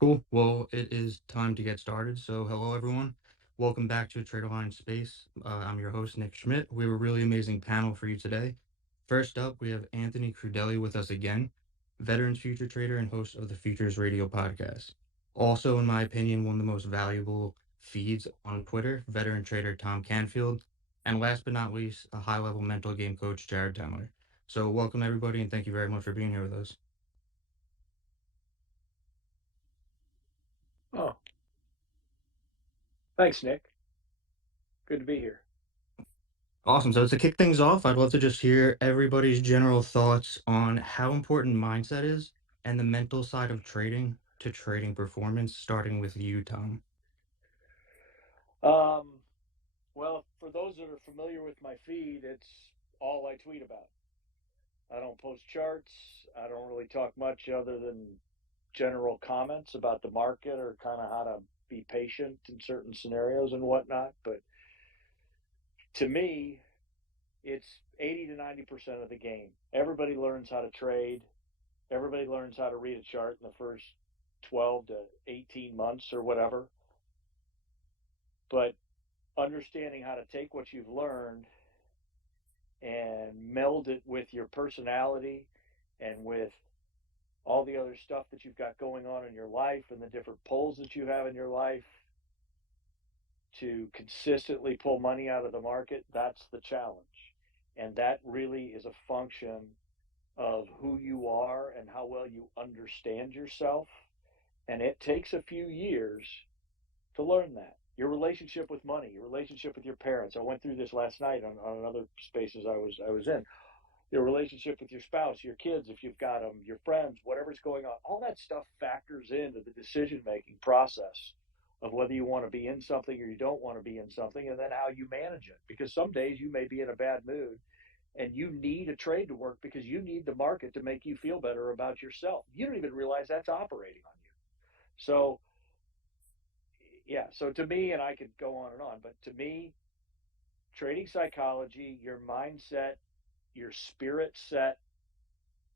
Cool. Well, it is time to get started. So, hello everyone. Welcome back to TraderLion Space. I'm your host, Nick Schmidt. We have a really amazing panel for you today. First up, we have Anthony Crudele with us again, veterans future trader and host of the Futures Radio podcast. Also, in my opinion, one of the most valuable feeds on Twitter, veteran trader Tom Canfield. And last but not least, a high level mental game coach, Jared Tendler. So, welcome everybody, and thank you very much for being here with us. Oh, thanks, Nick. Good to be here. Awesome. So to kick things off, I'd love to just hear everybody's general thoughts on how important mindset is and the mental side of trading to trading performance, starting with you, Tom. Um, well, for those that are familiar with my feed, it's all I tweet about. I don't post charts. I don't really talk much other than general comments about the market or kind of how to be patient in certain scenarios and whatnot. But to me, it's 80 to 90% of the game. Everybody learns how to trade. Everybody learns how to read a chart in the first 12 to 18 months or whatever. But understanding how to take what you've learned and meld it with your personality and with all the other stuff that you've got going on in your life and the different poles that you have in your life to consistently pull money out of the market, that's the challenge. And that really is a function of who you are and how well you understand yourself. And it takes a few years to learn that. Your relationship with money, your relationship with your parents. I went through this last night on another spaces I was in. Your relationship with your spouse, your kids, if you've got them, your friends, whatever's going on, all that stuff factors into the decision making process of whether you want to be in something or you don't want to be in something, and then how you manage it. Because some days you may be in a bad mood and you need a trade to work because you need the market to make you feel better about yourself. You don't even realize that's operating on you. So, yeah, so to me, and I could go on and on, but to me, trading psychology, your mindset, your spirit set,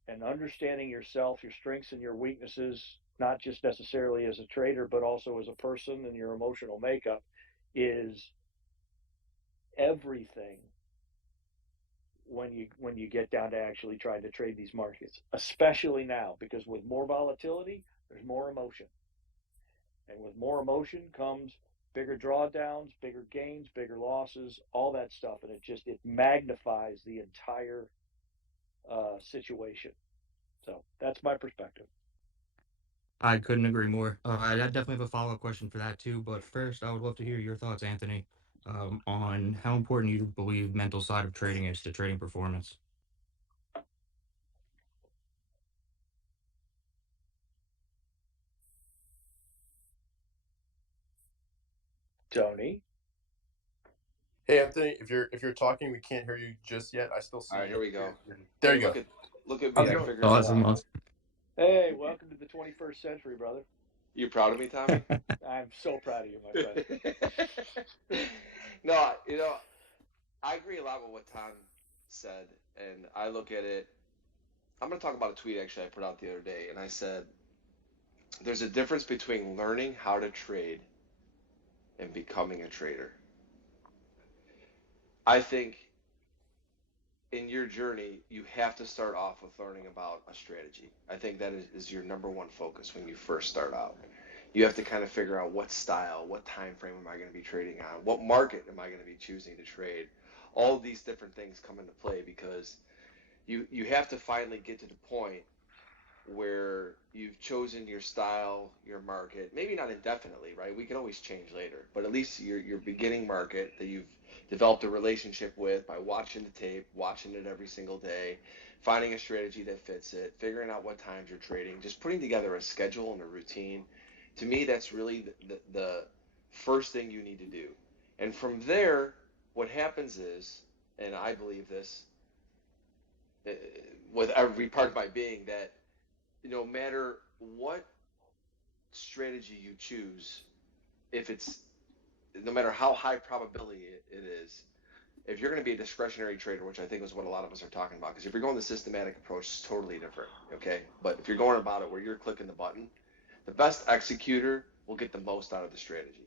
and understanding yourself, your strengths and your weaknesses, not just necessarily as a trader, but also as a person and your emotional makeup, is everything when you get down to actually trying to trade these markets, especially now, because with more volatility, there's more emotion. And with more emotion comes bigger drawdowns, bigger gains, bigger losses, all that stuff. And it magnifies the entire situation. So that's my perspective. I couldn't agree more. I definitely have a follow-up question for that too. But first, I would love to hear your thoughts, Anthony, on how important you believe mental side of trading is to trading performance. Tony. Hey Anthony, if you're talking, we can't hear you just yet. I still All see right, here you. we go. There Hey, you go. look at me. How's it I going? figured it Awesome, out. awesome. Hey, welcome to the 21st century, brother. You proud of me, Tommy? I'm so proud of you, my friend. No, I agree a lot with what Tom said, and I look at it. I'm going to talk about a tweet actually I put out the other day, and I said there's a difference between learning how to trade and becoming a trader. I think in your journey, you have to start off with learning about a strategy. I think that is your number one focus when you first start out. You have to kind of figure out what style, what time frame am I going to be trading on, what market am I going to be choosing to trade. All of these different things come into play because you have to finally get to the point where you've chosen your style, your market, maybe not indefinitely, right? We can always change later, but at least your beginning market that you've developed a relationship with by watching the tape, watching it every single day, finding a strategy that fits it, figuring out what times you're trading, just putting together a schedule and a routine. To me, that's really the first thing you need to do. And from there, what happens is, and I believe this uh, with every part of my being, that no matter what strategy you choose, if it's no matter how high probability it is, if you're going to be a discretionary trader, which I think is what a lot of us are talking about, because if you're going the systematic approach, it's totally different, okay? But if you're going about it where you're clicking the button, the best executor will get the most out of the strategy,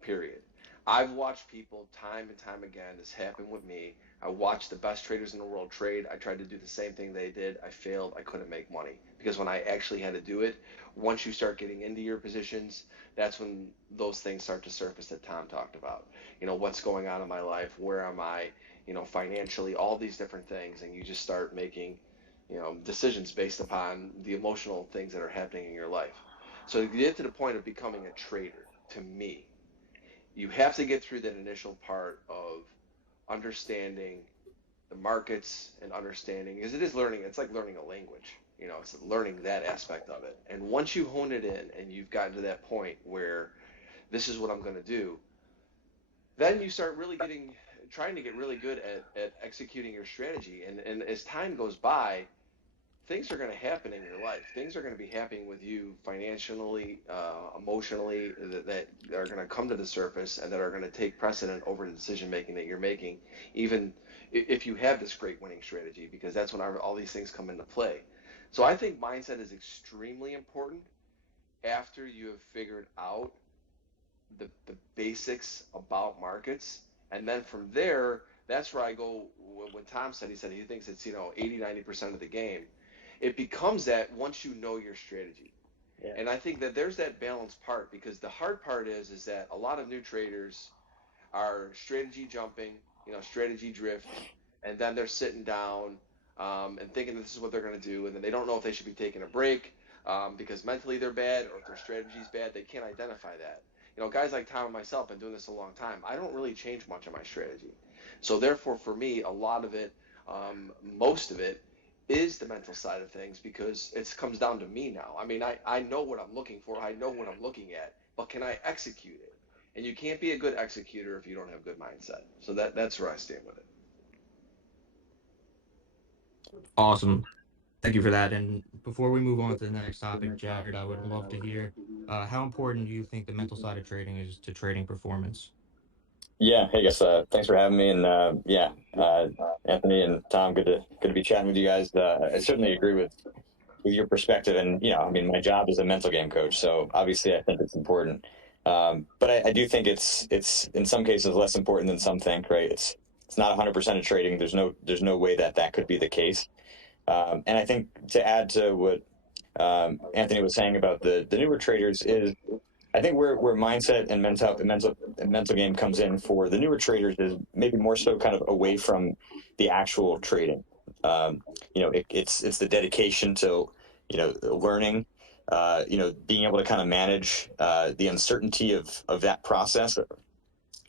period. I've watched people time and time again, this happened with me. I watched the best traders in the world trade. I tried to do the same thing they did. I failed. I couldn't make money because when I actually had to do it, once you start getting into your positions, that's when those things start to surface that Tom talked about. What's going on in my life? Where am I? Financially, all these different things. And you just start making, decisions based upon the emotional things that are happening in your life. So to get to the point of becoming a trader, to me, you have to get through that initial part of understanding the markets and understanding, because it is learning. It's like learning a language. It's learning that aspect of it. And once you hone it in and you've gotten to that point where this is what I'm going to do, then you start really trying to get really good at executing your strategy. And as time goes by, things are going to happen in your life. Things are going to be happening with you financially, emotionally, that are going to come to the surface and that are going to take precedent over the decision making that you're making, even if you have this great winning strategy, because that's when all these things come into play. So I think mindset is extremely important after you have figured out the basics about markets. And then from there, that's where I go. When Tom said, he said he thinks it's 80-90% of the game. It becomes that once you know your strategy. Yeah. And I think that there's that balanced part, because the hard part is that a lot of new traders are strategy jumping, strategy drift, and then they're sitting down and thinking this is what they're going to do, and then they don't know if they should be taking a break because mentally they're bad or if their strategy's bad. They can't identify that. Guys like Tom and myself have been doing this a long time. I don't really change much of my strategy. So therefore, for me, a lot of it, most of it, is the mental side of things, because it comes down to me now. I mean, I know what I'm looking for. I know what I'm looking at, but can I execute it? And you can't be a good executor if you don't have good mindset. So that's where I stand with it. Awesome. Thank you for that. And before we move on to the next topic, Jared, I would love to hear how important do you think the mental side of trading is to trading performance? Yeah, hey guys, thanks for having me, and Anthony and Tom, good to be chatting with you guys. I certainly agree with your perspective, and I mean, my job is a mental game coach, so obviously I think it's important. But I do think it's in some cases less important than some think, right? It's not 100% of trading. There's no way that could be the case. And I think to add to what Anthony was saying about the newer traders is, I think where mindset and mental game comes in for the newer traders is maybe more so kind of away from the actual trading. It's the dedication to learning, being able to kind of manage the uncertainty of that process.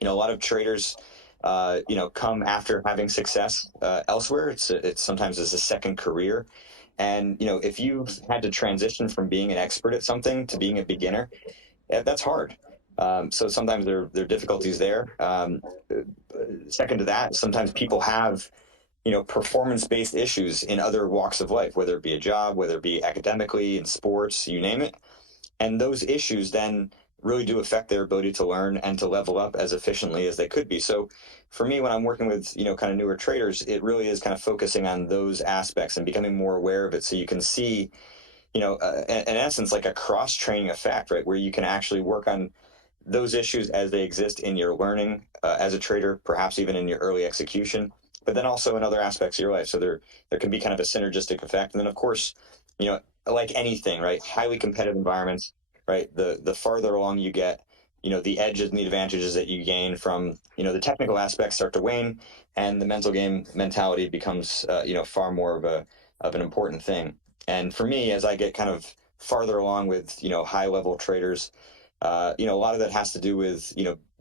A lot of traders come after having success elsewhere. It's sometimes as a second career. And if you've had to transition from being an expert at something to being a beginner, that's hard. So sometimes there are difficulties there. Second to that, sometimes people have, performance-based issues in other walks of life, whether it be a job, whether it be academically, in sports, you name it. And those issues then really do affect their ability to learn and to level up as efficiently as they could be. So for me, when I'm working with, kind of newer traders, it really is kind of focusing on those aspects and becoming more aware of it, so you can see in essence, like a cross-training effect, right? Where you can actually work on those issues as they exist in your learning as a trader, perhaps even in your early execution, but then also in other aspects of your life. So there can be kind of a synergistic effect. And then, of course, like anything, right? Highly competitive environments, right? The farther along you get, the edges and the advantages that you gain from, the technical aspects start to wane, and the mental game mentality becomes, far more of an important thing. And for me, as I get kind of farther along with, high level traders, a lot of that has to do with,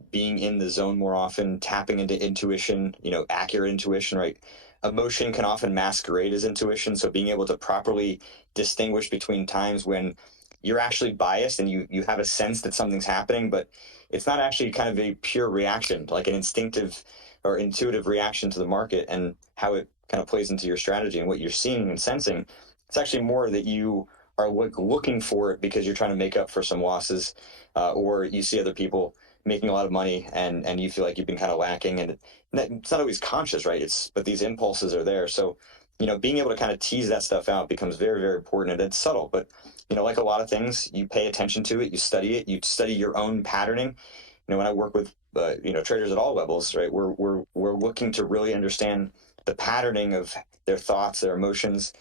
being in the zone more often, tapping into intuition, accurate intuition, right? Emotion can often masquerade as intuition. So being able to properly distinguish between times when you're actually biased and you have a sense that something's happening, but it's not actually kind of a pure reaction, like an instinctive or intuitive reaction to the market and how it kind of plays into your strategy and what you're seeing and sensing. It's actually more that you are looking for it because you're trying to make up for some losses, or you see other people making a lot of money and you feel like you've been kind of lacking, and it's not always conscious, right? But these impulses are there. So, being able to kind of tease that stuff out becomes very, very important, and it's subtle, but like a lot of things, you pay attention to it, you study your own patterning. When I work with traders at all levels, right, we're looking to really understand the patterning of their thoughts, their emotions,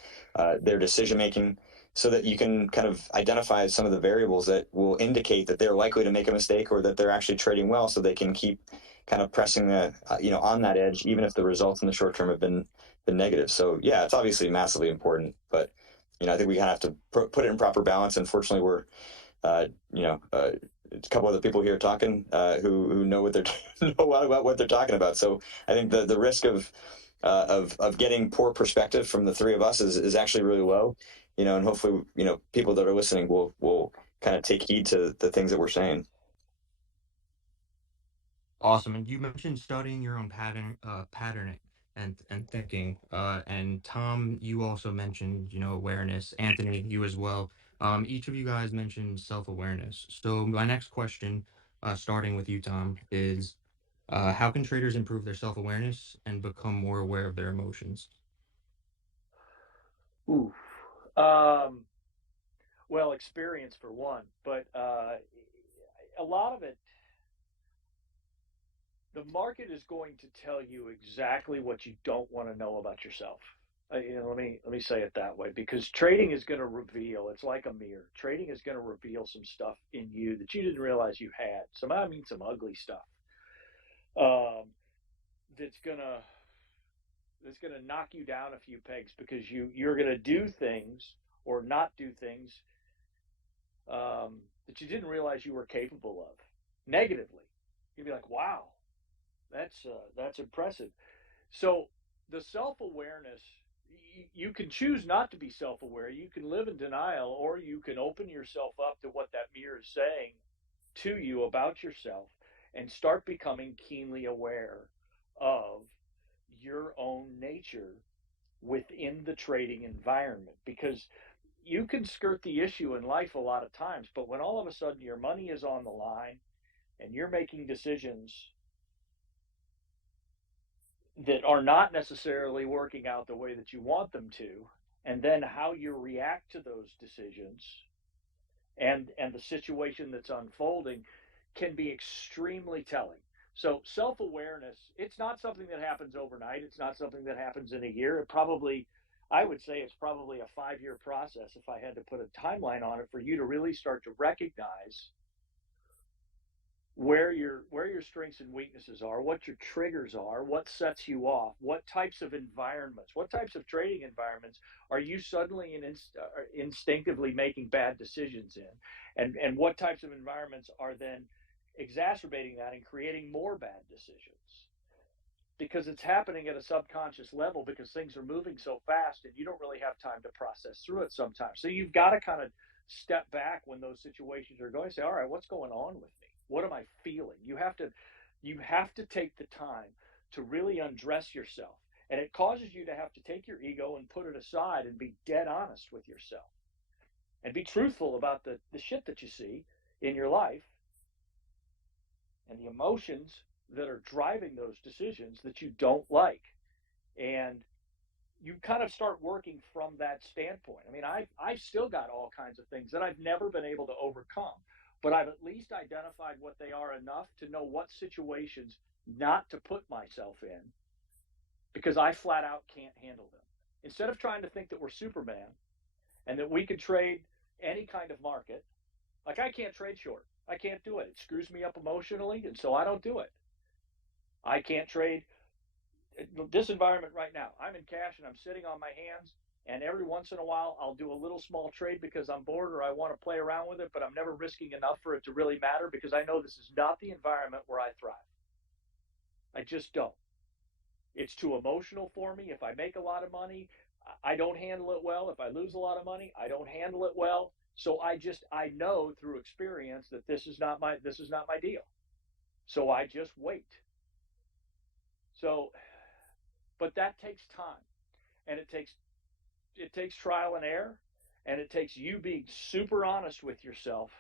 their decision making, so that you can kind of identify some of the variables that will indicate that they're likely to make a mistake or that they're actually trading well, so they can keep kind of pressing the on that edge, even if the results in the short term have been negative. So yeah, it's obviously massively important, but I think we kind of have to put it in proper balance. Unfortunately, we're a couple of the people here talking who know what they're know a lot about what they're talking about. So I think the risk of getting poor perspective from the three of us is actually really low, and hopefully people that are listening will kind of take heed to the things that we're saying. Awesome. And you mentioned studying your own patterning and thinking. And Tom, you also mentioned, awareness. Anthony, you as well. Each of you guys mentioned self-awareness. So my next question, starting with you, Tom, is how can traders improve their self-awareness and become more aware of their emotions? Oof. Well, experience for one, but a lot of it, the market is going to tell you exactly what you don't want to know about yourself. Let me say it that way, because trading is going to reveal. It's like a mirror. Trading is going to reveal some stuff in you that you didn't realize you had. Some ugly stuff. Um, that's gonna knock you down a few pegs because you're gonna do things or not do things that you didn't realize you were capable of negatively. You'd be like, wow, that's impressive. So the self awareness, you can choose not to be self aware. You can live in denial, or you can open yourself up to what that mirror is saying to you about yourself and start becoming keenly aware of your own nature within the trading environment, because you can skirt the issue in life a lot of times, but when all of a sudden your money is on the line and you're making decisions that are not necessarily working out the way that you want them to, and then how you react to those decisions and the situation that's unfolding can be extremely telling. So self-awareness, it's not something that happens overnight. It's not something that happens in a year. I would say it's probably a 5-year process if I had to put a timeline on it, for you to really start to recognize where your strengths and weaknesses are, what your triggers are, what sets you off, what types of environments, what types of trading environments are you suddenly and instinctively making bad decisions in, and what types of environments are then exacerbating that and creating more bad decisions, because it's happening at a subconscious level, because things are moving so fast and you don't really have time to process through it sometimes. So you've got to kind of step back when those situations are going, say, all right, what's going on with me? What am I feeling? You have to take the time to really undress yourself. And it causes you to have to take your ego and put it aside and be dead honest with yourself and be truthful about the shit that you see in your life and the emotions that are driving those decisions that you don't like. And you kind of start working from that standpoint. I mean, I've still got all kinds of things that I've never been able to overcome, but I've at least identified what they are enough to know what situations not to put myself in, because I flat out can't handle them. Instead of trying to think that we're Superman and that we can trade any kind of market, like I can't trade short. I can't do it. It screws me up emotionally, and so I don't do it. I can't trade this environment right now. I'm in cash and I'm sitting on my hands, and every once in a while I'll do a little small trade because I'm bored or I want to play around with it, but I'm never risking enough for it to really matter, because I know this is not the environment where I thrive. I just don't. It's too emotional for me. If I make a lot of money, I don't handle it well. If I lose a lot of money, I don't handle it well. So I know through experience that this is not my deal. So I just wait. So, but that takes time, and it takes trial and error, and it takes you being super honest with yourself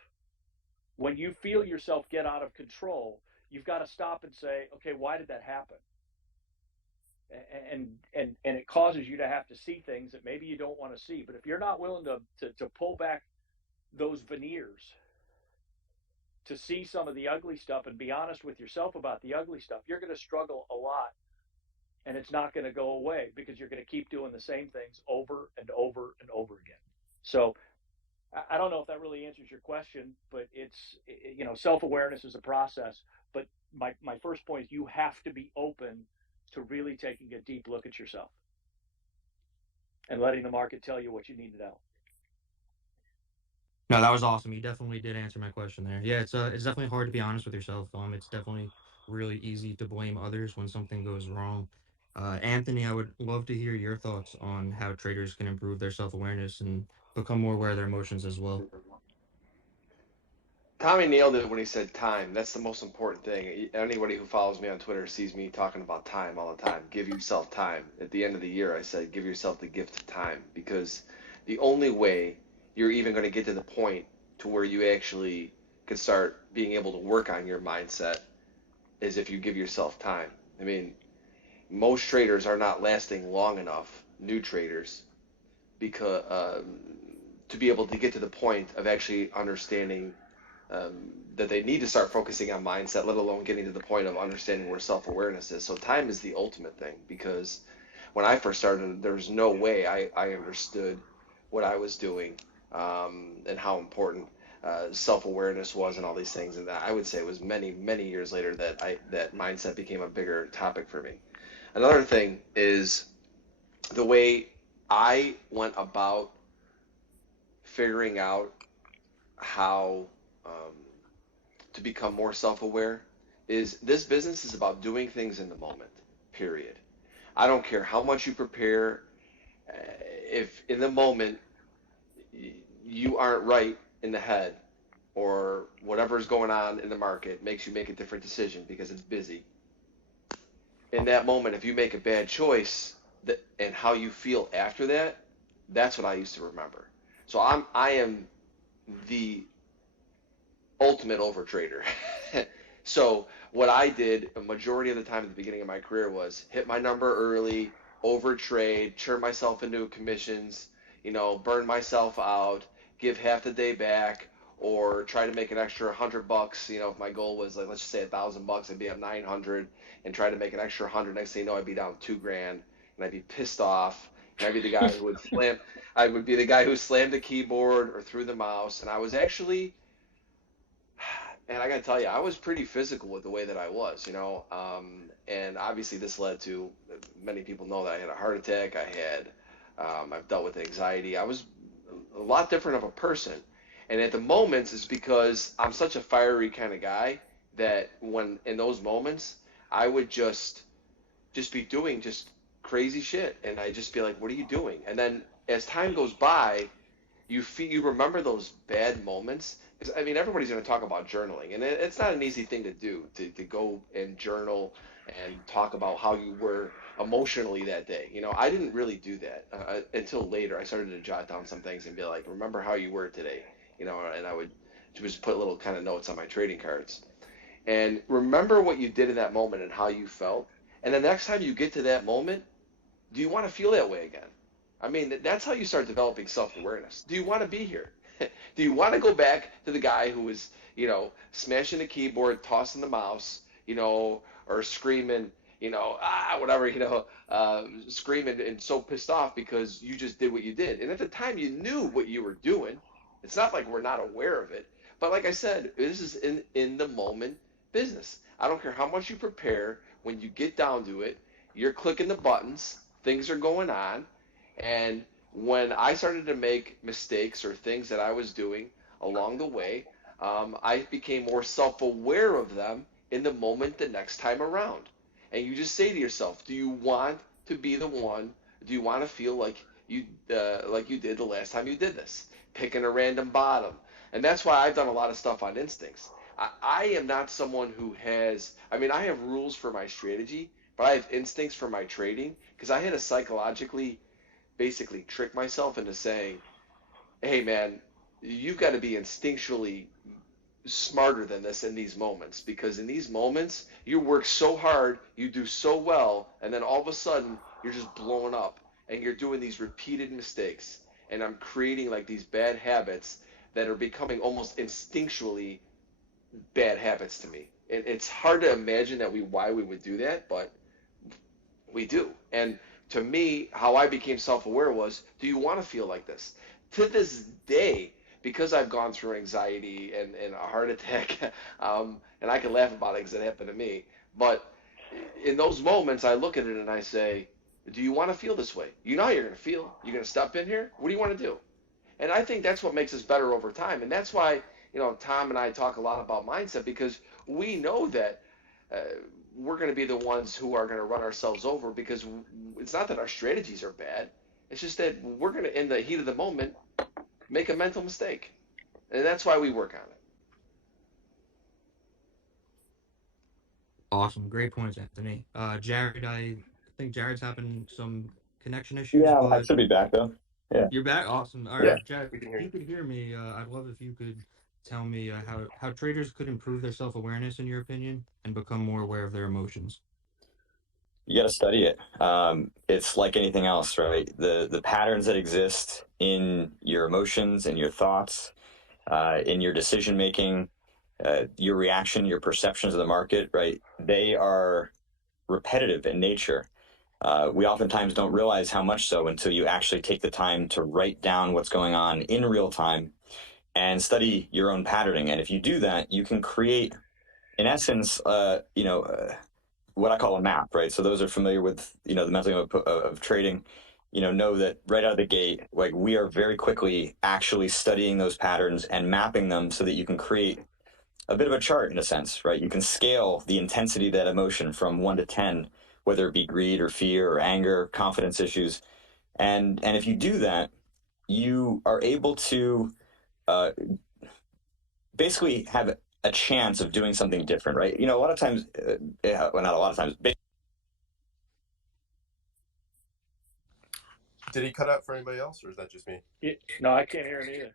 When you feel yourself get out of control, you've got to stop and say, okay, why did that happen? And it causes you to have to see things that maybe you don't want to see. But if you're not willing to pull back those veneers to see some of the ugly stuff and be honest with yourself about the ugly stuff, you're going to struggle a lot, and it's not going to go away because you're going to keep doing the same things over and over and over again. So I don't know if that really answers your question, but it's, self-awareness is a process. But my first point is you have to be open to really taking a deep look at yourself and letting the market tell you what you need to know. No, that was awesome. You definitely did answer my question there. Yeah, it's definitely hard to be honest with yourself. It's definitely really easy to blame others when something goes wrong. Anthony, I would love to hear your thoughts on how traders can improve their self-awareness and become more aware of their emotions as well. Tommy nailed it when he said time. That's the most important thing. Anybody who follows me on Twitter sees me talking about time all the time. Give yourself time. At the end of the year, I said, give yourself the gift of time, because the only way you're even going to get to the point to where you actually can start being able to work on your mindset is if you give yourself time. I mean, most traders are not lasting long enough, new traders, because to be able to get to the point of actually understanding that they need to start focusing on mindset, let alone getting to the point of understanding where self-awareness is. So time is the ultimate thing, because when I first started, there was no way I understood what I was doing, and how important self-awareness was and all these things. And that I would say it was many, many years later that mindset became a bigger topic for me. Another thing is the way I went about figuring out how to become more self-aware is this business is about doing things in the moment, period. I don't care how much you prepare. If in the moment you aren't right in the head, or whatever's going on in the market makes you make a different decision because it's busy, in that moment, if you make a bad choice, and how you feel after that, that's what I used to remember. So I am the ultimate overtrader. So what I did a majority of the time at the beginning of my career was hit my number early, overtrade, churn myself into commissions, burn myself out, give half the day back, or try to make an extra $100. If my goal was, like, let's just say $1,000, I'd be at 900 and try to make an extra 100. Next thing you know, I'd be down $2,000, and I'd be pissed off. And I'd be the guy who would slam. I would be the guy who slammed the keyboard or threw the mouse, and I was actually. And I got to tell you, I was pretty physical with the way that I was, and obviously this led to, many people know that I had a heart attack. I've dealt with anxiety. I was a lot different of a person. And at the moments, it's because I'm such a fiery kind of guy that when in those moments, I would just be doing just crazy shit. And I'd just be like, what are you doing? And then as time goes by, you remember those bad moments. Because, I mean, everybody's going to talk about journaling, and it's not an easy thing to do, to go and journal and talk about how you were emotionally that day. I didn't really do that until later. I started to jot down some things and be like, remember how you were today, and I would just put little kind of notes on my trading cards. And remember what you did in that moment and how you felt. And the next time you get to that moment, do you want to feel that way again? I mean, that's how you start developing self-awareness. Do you want to be here? Do you want to go back to the guy who was, smashing the keyboard, tossing the mouse, or screaming, whatever, screaming and so pissed off because you just did what you did? And at the time, you knew what you were doing. It's not like we're not aware of it. But like I said, this is in the moment business. I don't care how much you prepare. When you get down to it, you're clicking the buttons. Things are going on. And when I started to make mistakes or things that I was doing along the way, I became more self-aware of them in the moment the next time around. And you just say to yourself, do you want to be the one? Do you want to feel like you did the last time you did this? Picking a random bottom. And that's why I've done a lot of stuff on instincts. I am not someone who has, I mean, I have rules for my strategy, but I have instincts for my trading, because I had to psychologically basically trick myself into saying, hey man, you've got to be instinctually smarter than this in these moments, because in these moments you work so hard, you do so well, and then all of a sudden you're just blowing up and you're doing these repeated mistakes, and I'm creating like these bad habits that are becoming almost instinctually bad habits to me. It's hard to imagine why we would do that, but we do. And to me, how I became self-aware was, do you want to feel like this? To this day, because I've gone through anxiety and a heart attack, and I can laugh about it because it happened to me. But in those moments, I look at it and I say, do you want to feel this way? You know how you're going to feel. You're going to step in here. What do you want to do? And I think that's what makes us better over time. And that's why, Tom and I talk a lot about mindset, because we know that uh, we're going to be the ones who are going to run ourselves over, because it's not that our strategies are bad. It's just that we're going to, in the heat of the moment, make a mental mistake. And that's why we work on it. Awesome. Great points, Anthony. Jared, I think Jared's having some connection issues, Yeah, I but should be back though. Yeah. you're back. Awesome. All Yeah, right, Jared, we can if hear you you. could hear me, I'd love if you could tell me how traders could improve their self-awareness, in your opinion, and become more aware of their emotions. You got to study it. It's like anything else, right? The patterns that exist in your emotions and your thoughts, in your decision making, your reaction, your perceptions of the market, right? They are repetitive in nature. We oftentimes don't realize how much so until you actually take the time to write down what's going on in real time and study your own patterning. And if you do that, you can create, in essence, what I call a map, right? So those are familiar with, the mental game of trading, know that right out of the gate, like we are very quickly actually studying those patterns and mapping them so that you can create a bit of a chart in a sense, right? You can scale the intensity of that emotion from 1 to 10, whether it be greed or fear or anger, confidence issues. And if you do that, you are able to uh, basically have a chance of doing something different, right? A lot of times, well, not a lot of times. Did he cut out for anybody else, or is that just me? No, I can't hear it either.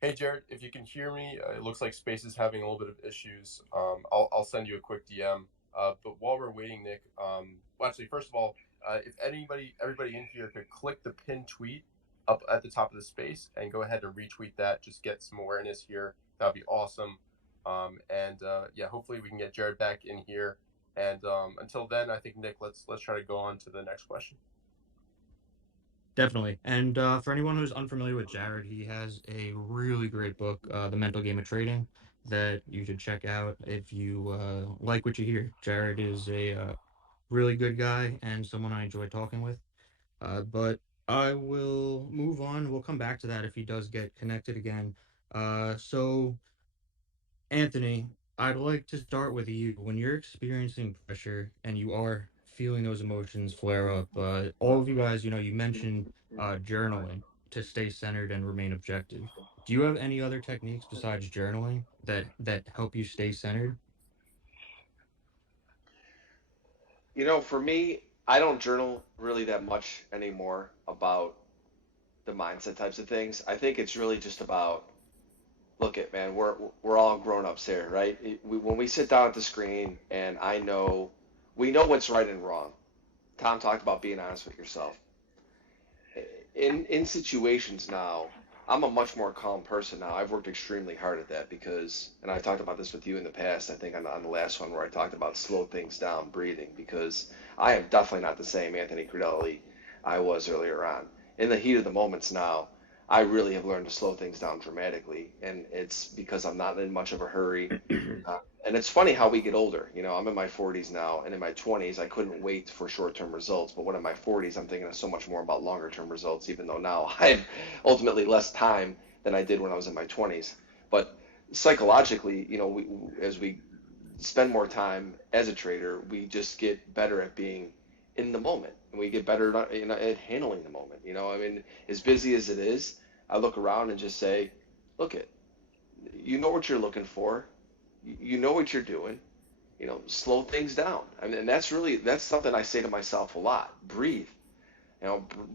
Hey, Jared, if you can hear me, it looks like Space is having a little bit of issues. I'll send you a quick DM. But while we're waiting, Nick, well, actually, first of all, if everybody in here could click the pinned tweet up at the top of the space and go ahead and retweet that, just get some awareness here. That'd be awesome. Yeah, hopefully we can get Jared back in here. And until then, I think, Nick, let's try to go on to the next question. Definitely. And for anyone who's unfamiliar with Jared, he has a really great book, The Mental Game of Trading, that you should check out if you like what you hear. Jared is a really good guy and someone I enjoy talking with. But I will move on. We'll come back to that if he does get connected again. So, Anthony, I'd like to start with you. When you're experiencing pressure and you are feeling those emotions flare up, all of you guys, you mentioned journaling to stay centered and remain objective. Do you have any other techniques besides journaling that help you stay centered? For me, I don't journal really that much anymore about the mindset types of things. I think it's really just about, look it, man, we're all grown ups here, right? When we sit down at the screen, and we know what's right and wrong. Tom talked about being honest with yourself. In situations now, I'm a much more calm person now. I've worked extremely hard at that, because, and I talked about this with you in the past, I think on the last one, where I talked about slow things down, breathing, because I am definitely not the same Anthony Crudele I was earlier on. In the heat of the moments now, I really have learned to slow things down dramatically, and it's because I'm not in much of a hurry. And it's funny how we get older. I'm in my 40s now, and in my 20s, I couldn't wait for short-term results. But when in my 40s, I'm thinking so much more about longer-term results, even though now I have ultimately less time than I did when I was in my 20s. But psychologically, as we spend more time as a trader, we just get better at being in the moment, and we get better at handling the moment. I mean, as busy as it is, I look around and just say, look it, you know what you're looking for, you know what you're doing, slow things down. I mean, and that's something I say to myself a lot. Breathe.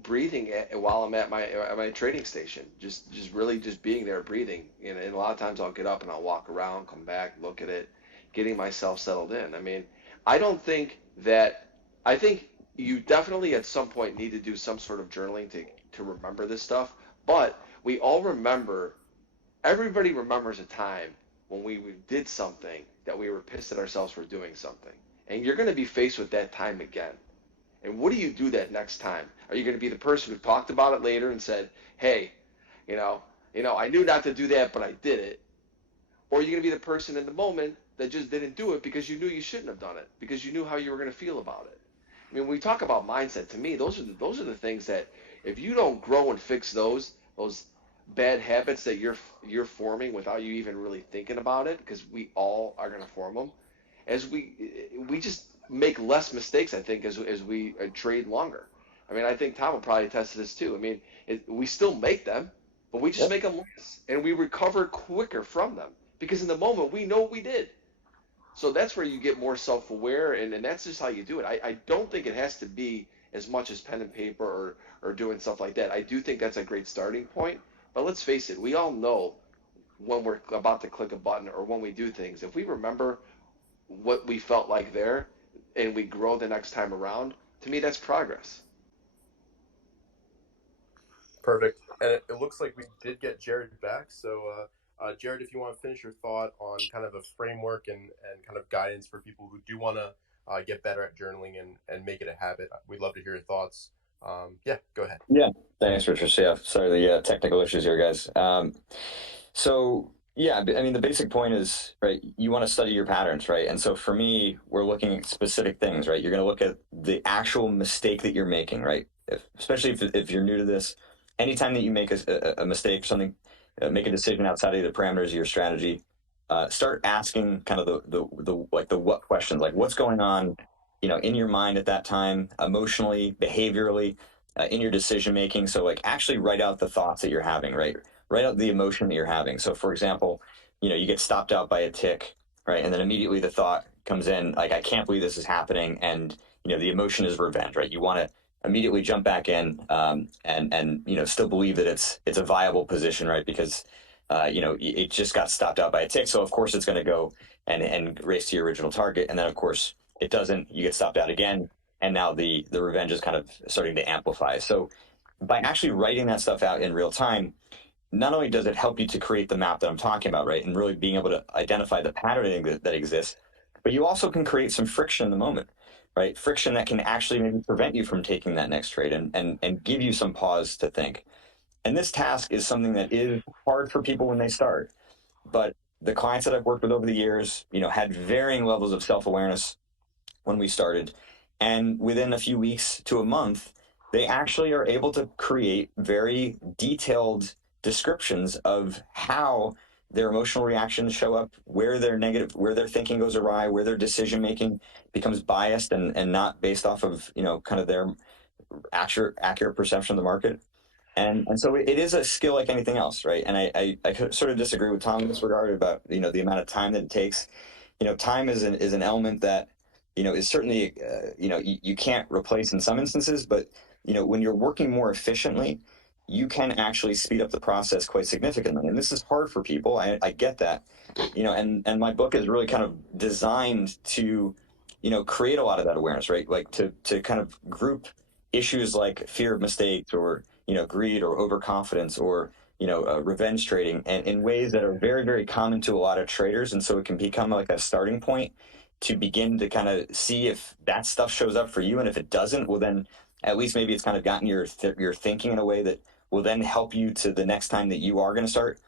breathing while I'm at my trading station, just really just being there, breathing. And a lot of times I'll get up and I'll walk around, come back, look at it, getting myself settled in. I mean, I don't think that I think you definitely at some point need to do some sort of journaling to remember this stuff. But we all remember. Everybody remembers a time when we did something that we were pissed at ourselves for doing something, and you're going to be faced with that time again. And what do you do that next time? Are you going to be the person who talked about it later and said, "Hey, you know, I knew not to do that, but I did it," or are you going to be the person in the moment that just didn't do it because you knew you shouldn't have done it because you knew how you were going to feel about it? I mean, when we talk about mindset, to me, those are the things that if you don't grow and fix those bad habits that you're forming without you even really thinking about it, because we all are going to form them, as we just make less mistakes. I think as we trade longer. I mean, I think Tom will probably attest to this too. I mean, we still make them, but we just make them less, and we recover quicker from them because in the moment we know what we did. So that's where you get more self-aware, and that's just how you do it. I don't think it has to be as much as pen and paper or doing stuff like that. I do think that's a great starting point, but let's face it, we all know when we're about to click a button or when we do things. If we remember what we felt like there and we grow the next time around, to me that's progress. Perfect. And it looks like we did get Jared back. So, Jared, if you want to finish your thought on kind of a framework and kind of guidance for people who do want to get better at journaling and make it a habit, we'd love to hear your thoughts. Yeah, go ahead. Yeah, thanks, Richard. So, yeah, sorry the technical issues here, guys. So yeah, I mean the basic point is right. You want to study your patterns, right? And so for me, we're looking at specific things, right? You're going to look at the actual mistake that you're making, right? Especially if you're new to this, anytime that you make a mistake, something, make a decision outside of the parameters of your strategy, start asking kind of the like the what questions, like what's going on, in your mind at that time, emotionally, behaviorally, in your decision making. So like actually write out the thoughts that you're having, right? Write out the emotion that you're having. So for example, you get stopped out by a tick, right? And then immediately the thought comes in, like, I can't believe this is happening. And, the emotion is revenge, right? You want to immediately jump back in, and still believe that it's a viable position, right? Because, it just got stopped out by a tick. So of course it's going to go and race to your original target. And then of course it doesn't, you get stopped out again. And now the revenge is kind of starting to amplify. So by actually writing that stuff out in real time, not only does it help you to create the map that I'm talking about, right, and really being able to identify the patterning that exists, but you also can create some friction in the moment, right? Friction that can actually maybe prevent you from taking that next trade and give you some pause to think. And this task is something that is hard for people when they start, but the clients that I've worked with over the years, had varying levels of self-awareness when we started. And within a few weeks to a month, they actually are able to create very detailed descriptions of how their emotional reactions show up, where their thinking goes awry, where their decision making becomes biased and not based off of, kind of their accurate perception of the market. And so it is a skill like anything else, right? And I sort of disagree with Tom in this regard about, the amount of time that it takes. Time is an element that, is certainly, you can't replace in some instances, but, when you're working more efficiently, you can actually speed up the process quite significantly. And this is hard for people. I get that, and my book is really kind of designed to, create a lot of that awareness, right? Like to kind of group issues like fear of mistakes or, greed or overconfidence or, revenge trading and in ways that are very, very common to a lot of traders. And so it can become like a starting point to begin to kind of see if that stuff shows up for you. And if it doesn't, well, then at least maybe it's kind of gotten your thinking in a way that will then help you to the next time that you are going to start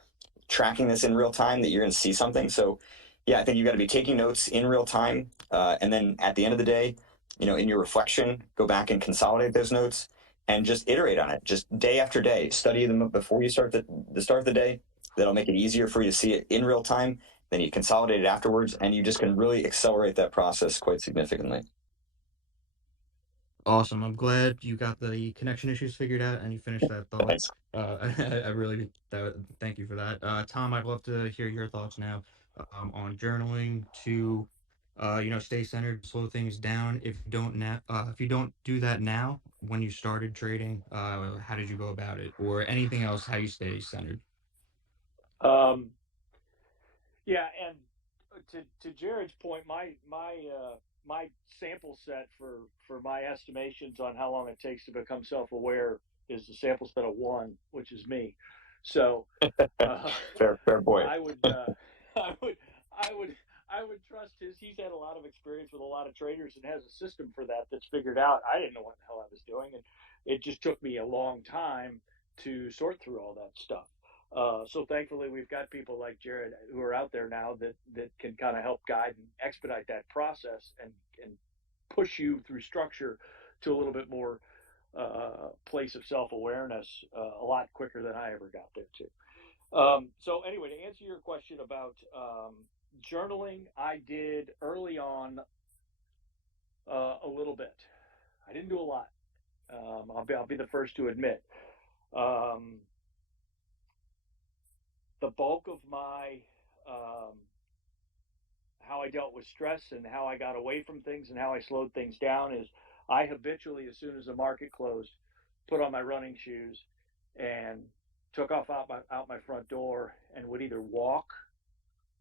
tracking this in real time, that you're going to see something. So yeah, I think you got to be taking notes in real time. And then at the end of the day, in your reflection, go back and consolidate those notes and just iterate on it, just day after day. Study them before you start the start of the day. That'll make it easier for you to see it in real time. Then you consolidate it afterwards, and you just can really accelerate that process quite significantly. Awesome. I'm glad you got the connection issues figured out and you finished that thought. Thanks. I really thank you for that. Tom, I'd love to hear your thoughts now on journaling to stay centered, slow things down. If you don't do that now, when you started trading, how did you go about it, or anything else? How you stay centered? Um, yeah, and to Jared's point, my sample set for my estimations on how long it takes to become self-aware is the sample set of one, which is me. So uh, Fair point. I would I would I would I would trust his. He's had a lot of experience with a lot of traders and has a system for that that's figured out. I didn't know what the hell I was doing, and it just took me a long time to sort through all that stuff. So thankfully, we've got people like Jared who are out there now that can kind of help guide and expedite that process and push you through structure to a little bit more place of self awareness a lot quicker than I ever got there too. So anyway, to answer your question about journaling, I did early on a little bit. I didn't do a lot. I'll be the first to admit. Um, the bulk of my how I dealt with stress and how I got away from things and how I slowed things down is I habitually, as soon as the market closed, put on my running shoes and took off out my front door and would either walk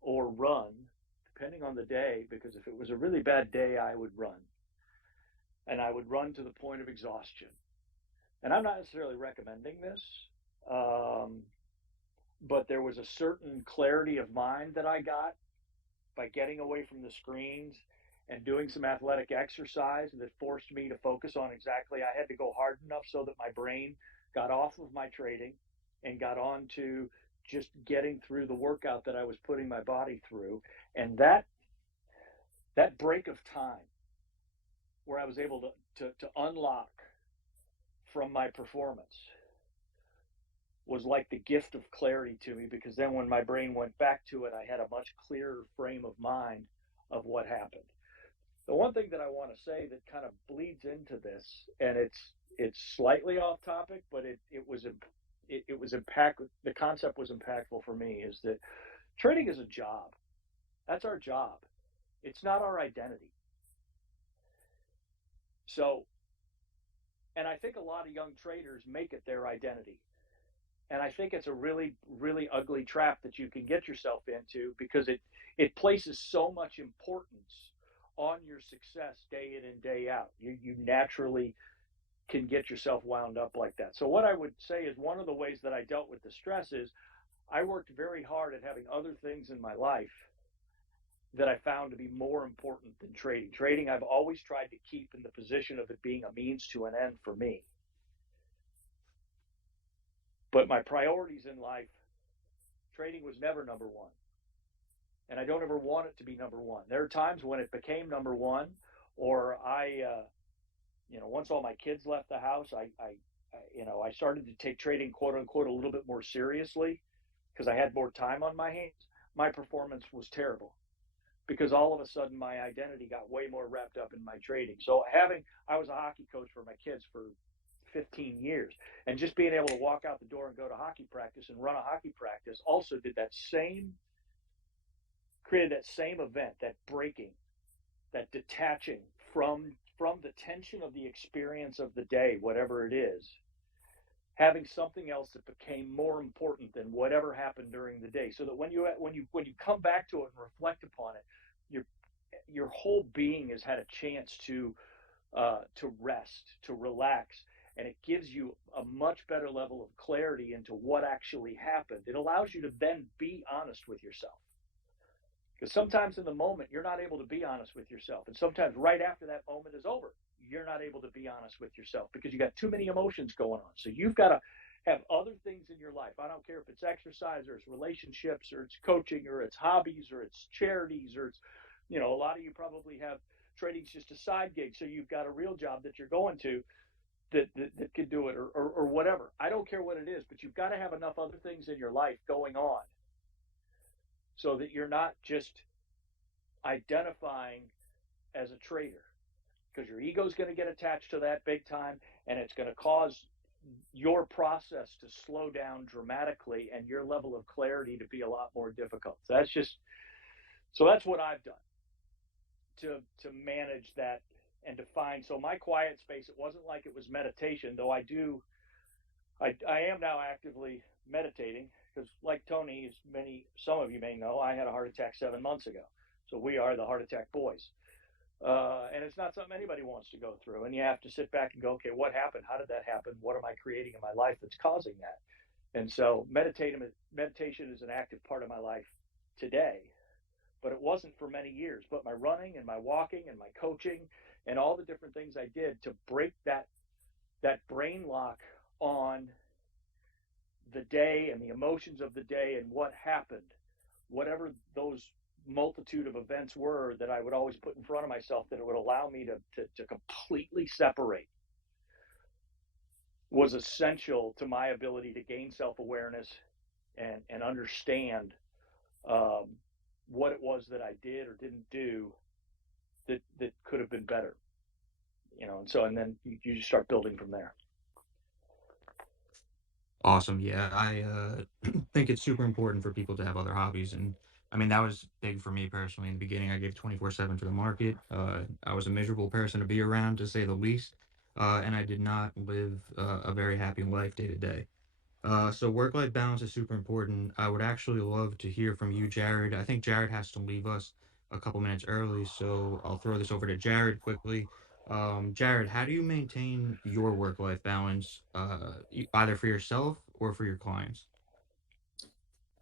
or run, depending on the day, because if it was a really bad day, I would run. And I would run to the point of exhaustion. And I'm not necessarily recommending this, but there was a certain clarity of mind that I got by getting away from the screens and doing some athletic exercise that forced me to focus on exactly. I had to go hard enough so that my brain got off of my trading and got on to just getting through the workout that I was putting my body through. And that break of time where I was able to unlock from my performance was like the gift of clarity to me, because then when my brain went back to it, I had a much clearer frame of mind of what happened. The one thing that I want to say that kind of bleeds into this, and it's slightly off topic, but it was impact. The concept was impactful for me. Is that trading is a job? That's our job. It's not our identity. So, and I think a lot of young traders make it their identity. And I think it's a really, really ugly trap that you can get yourself into, because it places so much importance on your success day in and day out. You naturally can get yourself wound up like that. So what I would say is, one of the ways that I dealt with the stress is I worked very hard at having other things in my life that I found to be more important than trading. Trading, I've always tried to keep in the position of it being a means to an end for me. But my priorities in life, trading was never number one. And I don't ever want it to be number one. There are times when it became number one, or once all my kids left the house, I started to take trading, quote unquote, a little bit more seriously because I had more time on my hands. My performance was terrible because all of a sudden my identity got way more wrapped up in my trading. So I was a hockey coach for my kids for 15 years, and just being able to walk out the door and go to hockey practice and run a hockey practice also created that same event, that breaking, that detaching from the tension of the experience of the day, whatever it is, having something else that became more important than whatever happened during the day, so that when you come back to it and reflect upon it, your whole being has had a chance to rest, to relax, and it gives you a much better level of clarity into what actually happened. It allows you to then be honest with yourself. Because sometimes in the moment, you're not able to be honest with yourself. And sometimes right after that moment is over, you're not able to be honest with yourself because you got too many emotions going on. So you've got to have other things in your life. I don't care if it's exercise or it's relationships or it's coaching or it's hobbies or it's charities or it's, a lot of you probably have trading's just a side gig. So you've got a real job that you're going to that could do it or whatever. I don't care what it is, but you've got to have enough other things in your life going on so that you're not just identifying as a trader, because your ego is going to get attached to that big time, and it's going to cause your process to slow down dramatically and your level of clarity to be a lot more difficult. So that's what I've done. to manage that and to find. So my quiet space, it wasn't like it was meditation, though I am now actively meditating because, like Tony, some of you may know, I had a heart attack 7 months ago. So we are the heart attack boys. And it's not something anybody wants to go through. And you have to sit back and go, okay, what happened? How did that happen? What am I creating in my life that's causing that? And so meditation is an active part of my life today, but it wasn't for many years. But my running and my walking and my coaching and all the different things I did to break that brain lock on the day and the emotions of the day and what happened, whatever those multitude of events were that I would always put in front of myself, that it would allow me to completely separate, was essential to my ability to gain self-awareness and understand what it was that I did or didn't do that could have been better, and then you just start building from there. Awesome. Yeah, I think it's super important for people to have other hobbies. And I mean, that was big for me personally. In the beginning, I gave 24/7 to the market. I was a miserable person to be around, to say the least. And I did not live a very happy life day to day. So work-life balance is super important. I would actually love to hear from you, Jared. I think Jared has to leave us a couple minutes early, so I'll throw this over to Jared quickly. Jared, how do you maintain your work-life balance, either for yourself or for your clients?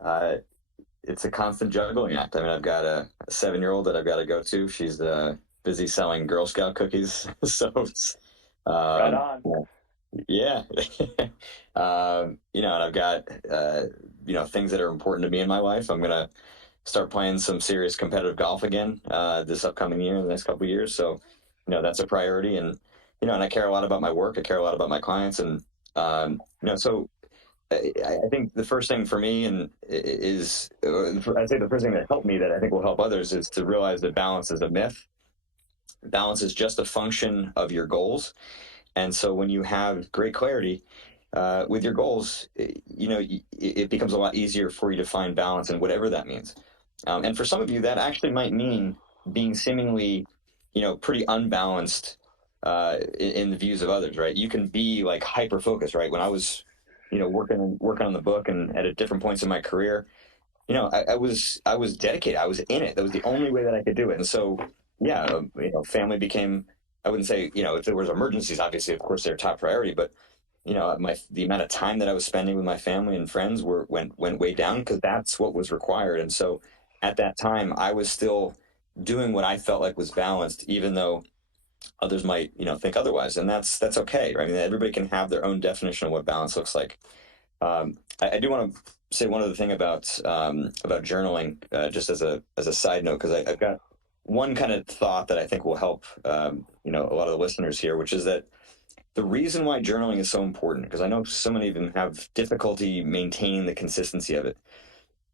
Uh, it's a constant juggling act. I mean, I've got a 7-year-old that I've got to go to. She's busy selling Girl Scout cookies. So, Right on. yeah. And I've got, things that are important to me in my life. I'm going to start playing some serious competitive golf again this upcoming year, in the next couple of years. So, that's a priority. And, and I care a lot about my work. I care a lot about my clients. And, so I think the first thing for me I'd say the first thing that helped me that I think will help others is to realize that balance is a myth. Balance is just a function of your goals. And so when you have great clarity with your goals, it becomes a lot easier for you to find balance, and whatever that means. And for some of you, that actually might mean being seemingly, pretty unbalanced in the views of others, right? You can be like hyper focused, right? When I was, working on the book and at different points in my career, I was dedicated. I was in it. That was the only way that I could do it. And so, yeah, family became, I wouldn't say, if there was emergencies, obviously, of course, they're top priority, but the amount of time that I was spending with my family and friends went way down, because that's what was required. And so at that time, I was still doing what I felt like was balanced, even though others might, think otherwise. And that's okay. Right? I mean, everybody can have their own definition of what balance looks like. I do want to say one other thing about journaling, just as a side note, because I've got one kind of thought that I think will help a lot of the listeners here, which is that the reason why journaling is so important, because I know so many of them have difficulty maintaining the consistency of it.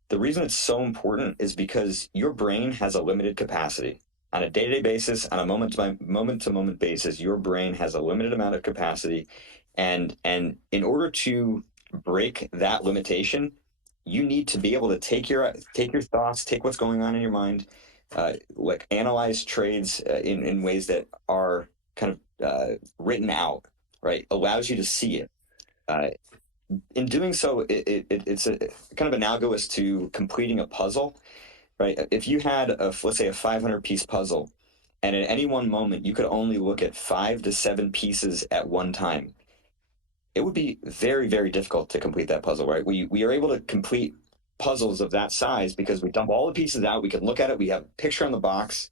The reason it's so important is because your brain has a limited capacity. On a day-to-day basis, on a moment-to-moment basis, your brain has a limited amount of capacity. And in order to break that limitation, you need to be able to take your thoughts, take what's going on in your mind, like analyze trades in ways that are kind of written out, right? Allows you to see it. In doing so, it's kind of analogous to completing a puzzle, right? If you had let's say a 500-piece puzzle, and at any one moment you could only look at 5 to 7 pieces at one time, it would be very, very difficult to complete that puzzle, right? We are able to complete puzzles of that size because we dump all the pieces out, we can look at it, we have a picture on the box,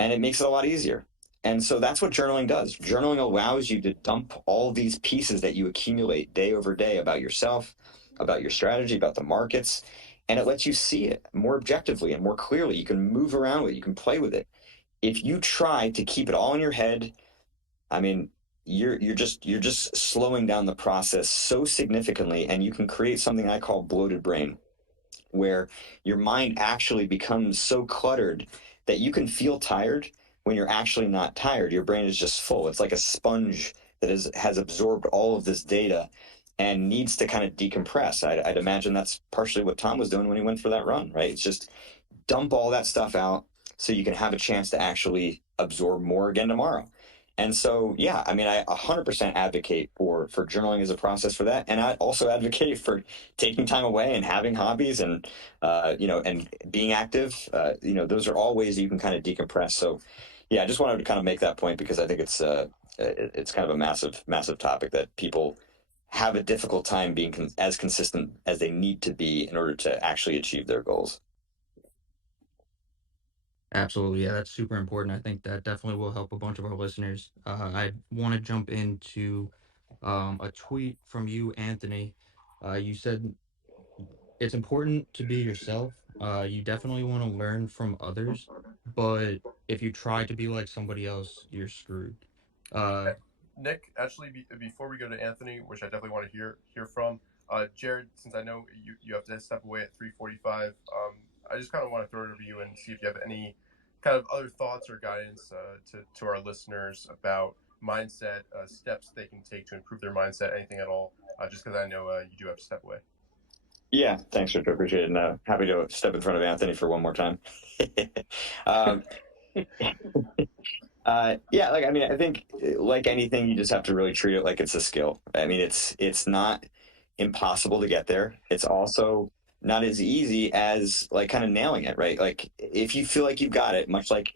and it makes it a lot easier. And so that's what journaling does. Journaling allows you to dump all these pieces that you accumulate day over day about yourself, about your strategy, about the markets, and it lets you see it more objectively and more clearly. You can move around with it, you can play with it. If you try to keep it all in your head, I mean, you're just slowing down the process so significantly, and you can create something I call bloated brain, where your mind actually becomes so cluttered that you can feel tired when you're actually not tired. Your brain is just full. It's like a sponge that has absorbed all of this data and needs to kind of decompress. I'd imagine that's partially what Tom was doing when he went for that run, right? It's just dump all that stuff out, so you can have a chance to actually absorb more again tomorrow. And so, yeah, I mean, I 100% advocate for journaling as a process for that. And I also advocate for taking time away and having hobbies and, and being active. Those are all ways that you can kind of decompress. So, yeah, I just wanted to kind of make that point because I think it's kind of a massive, massive topic that people have a difficult time being as consistent as they need to be in order to actually achieve their goals. Absolutely, yeah, that's super important. I think that definitely will help a bunch of our listeners. I want to jump into a tweet from you, Anthony. You said it's important to be yourself. You definitely want to learn from others, but if you try to be like somebody else, you're screwed. Uh, Nick, actually, before we go to Anthony, which I definitely want to hear from, Jared, since I know you have to step away at 3:45, I just kind of want to throw it over you and see if you have any kind of other thoughts or guidance to our listeners about mindset, steps they can take to improve their mindset, anything at all, just because I know you do have to step away. Yeah, thanks, Richard. Appreciate it. And happy to step in front of Anthony for one more time. um, yeah, I think like anything, you just have to really treat it like it's a skill. I mean, it's not impossible to get there. It's also not as easy as like kind of nailing it, right? Like if you feel like you've got it, much like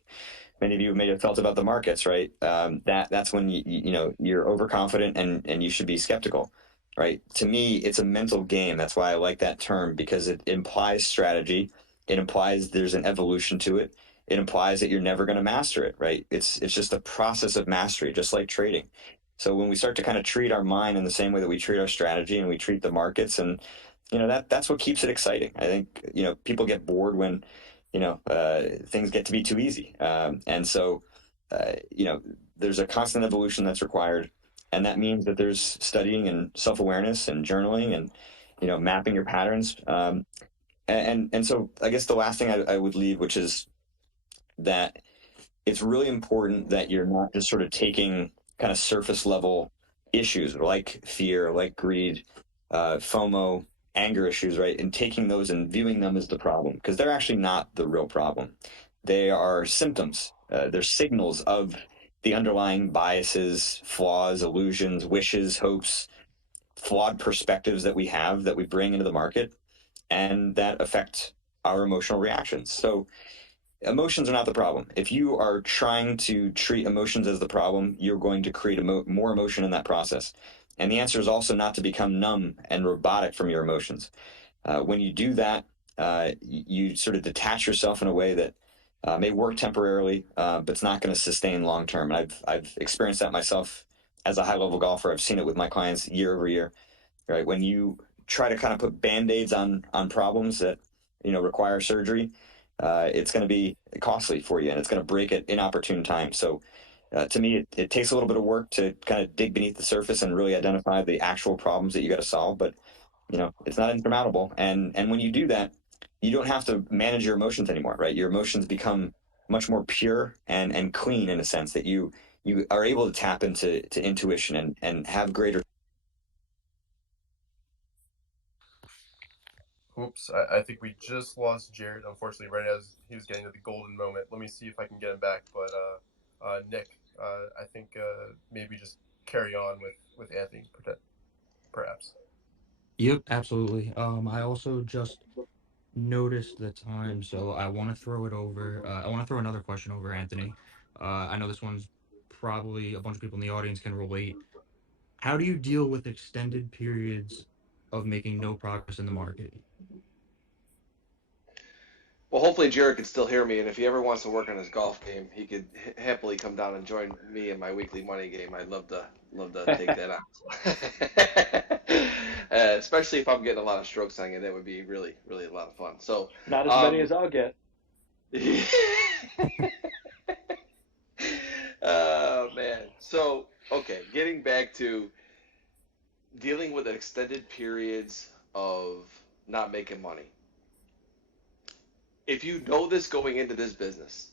many of you may have felt about the markets, right? That's when you're overconfident and you should be skeptical, right? To me, it's a mental game. That's why I like that term because it implies strategy. It implies there's an evolution to it. It implies that you're never going to master it, right? It's just a process of mastery, just like trading. So when we start to kind of treat our mind in the same way that we treat our strategy and we treat the markets, and that's what keeps it exciting. I think people get bored when things get to be too easy. And so, there's a constant evolution that's required. And that means that there's studying and self-awareness and journaling and, mapping your patterns. And so I guess the last thing I would leave, which is that it's really important that you're not just sort of taking kind of surface level issues like fear, like greed, FOMO, anger issues, right? And taking those and viewing them as the problem because they're actually not the real problem. They are symptoms. They're signals of the underlying biases, flaws, illusions, wishes, hopes, flawed perspectives that we have that we bring into the market and that affect our emotional reactions. So emotions are not the problem. If you are trying to treat emotions as the problem, you're going to create more emotion in that process. And the answer is also not to become numb and robotic from your emotions. When you do that, you sort of detach yourself in a way that may work temporarily, but it's not going to sustain long term. And I've experienced that myself as a high level golfer. I've seen it with my clients year over year. Right, when you try to kind of put band-aids on problems that require surgery, it's going to be costly for you, and it's going to break at inopportune times. So, to me, it takes a little bit of work to kind of dig beneath the surface and really identify the actual problems that you got to solve. But it's not insurmountable. And when you do that, you don't have to manage your emotions anymore, right? Your emotions become much more pure and clean in a sense that you are able to tap into intuition and have greater. Oops, I think we just lost Jared, unfortunately, right as he was getting to the golden moment. Let me see if I can get him back. But Nick, I think maybe just carry on with Anthony, perhaps. yep, absolutely. I also just noticed the time, so I want to throw it over. I want to throw another question over, Anthony. I know this one's probably a bunch of people in the audience can relate. How do you deal with extended periods of making no progress in the market? Well, hopefully Jared can still hear me, and if he ever wants to work on his golf game, he could happily come down and join me in my weekly money game. I'd love to take that on. Especially if I'm getting a lot of strokes on it, that would be really, really a lot of fun. So, Not as many as I'll get. Oh man. So, okay, getting back to dealing with extended periods of not making money. If you know this going into this business,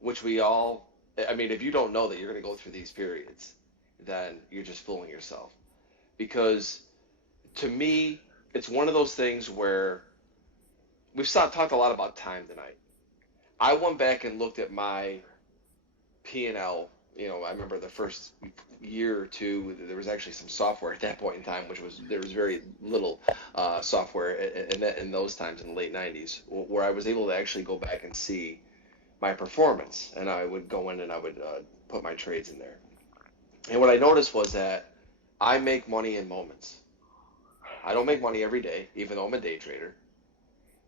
which we all, I mean, if you don't know that you're going to go through these periods, then you're just fooling yourself. Because to me, it's one of those things where we've talked a lot about time tonight. I went back and looked at my P&L. I remember the first year or two, there was actually some software at that point in time, there was very little software in those times in the late 90s, where I was able to actually go back and see my performance, and I would go in and I would put my trades in there. And what I noticed was that I make money in moments. I don't make money every day, even though I'm a day trader.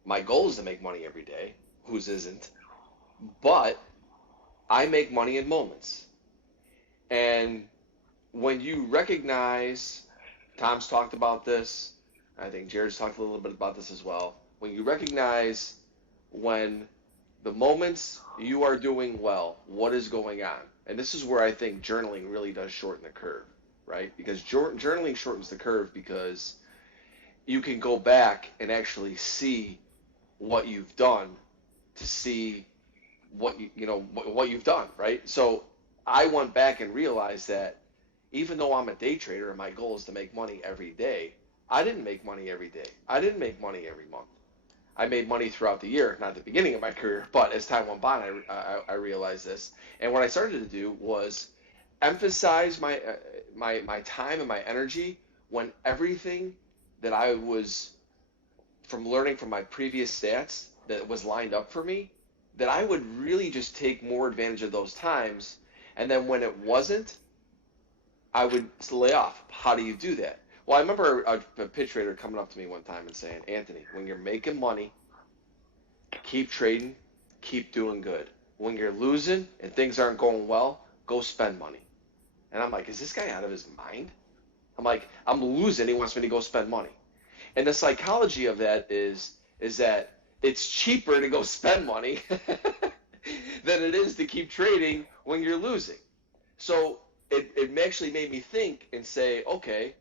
My goal is to make money every day. Whose isn't? But I make money in moments. And when you recognize, Tom's talked about this, I think Jared's talked a little bit about this as well. When you recognize when the moments you are doing well, what is going on? And this is where I think journaling really does shorten the curve, right? Because journaling shortens the curve because you can go back and actually see what you've done to see what what you've done, right? So I went back and realized that even though I'm a day trader and my goal is to make money every day, I didn't make money every day. I didn't make money every month. I made money throughout the year, not at the beginning of my career, but as time went by, I realized this. And what I started to do was emphasize my time and my energy when everything that I was from learning from my previous stats that was lined up for me, that I would really just take more advantage of those times. And then when it wasn't, I would lay off. How do you do that? Well, I remember a pitch trader coming up to me one time and saying, Anthony, when you're making money, keep trading, keep doing good. When you're losing and things aren't going well, go spend money. And I'm like, is this guy out of his mind? I'm like, I'm losing. He wants me to go spend money. And the psychology of that is that it's cheaper to go spend money than it is to keep trading when you're losing. So it actually made me think and say, okay,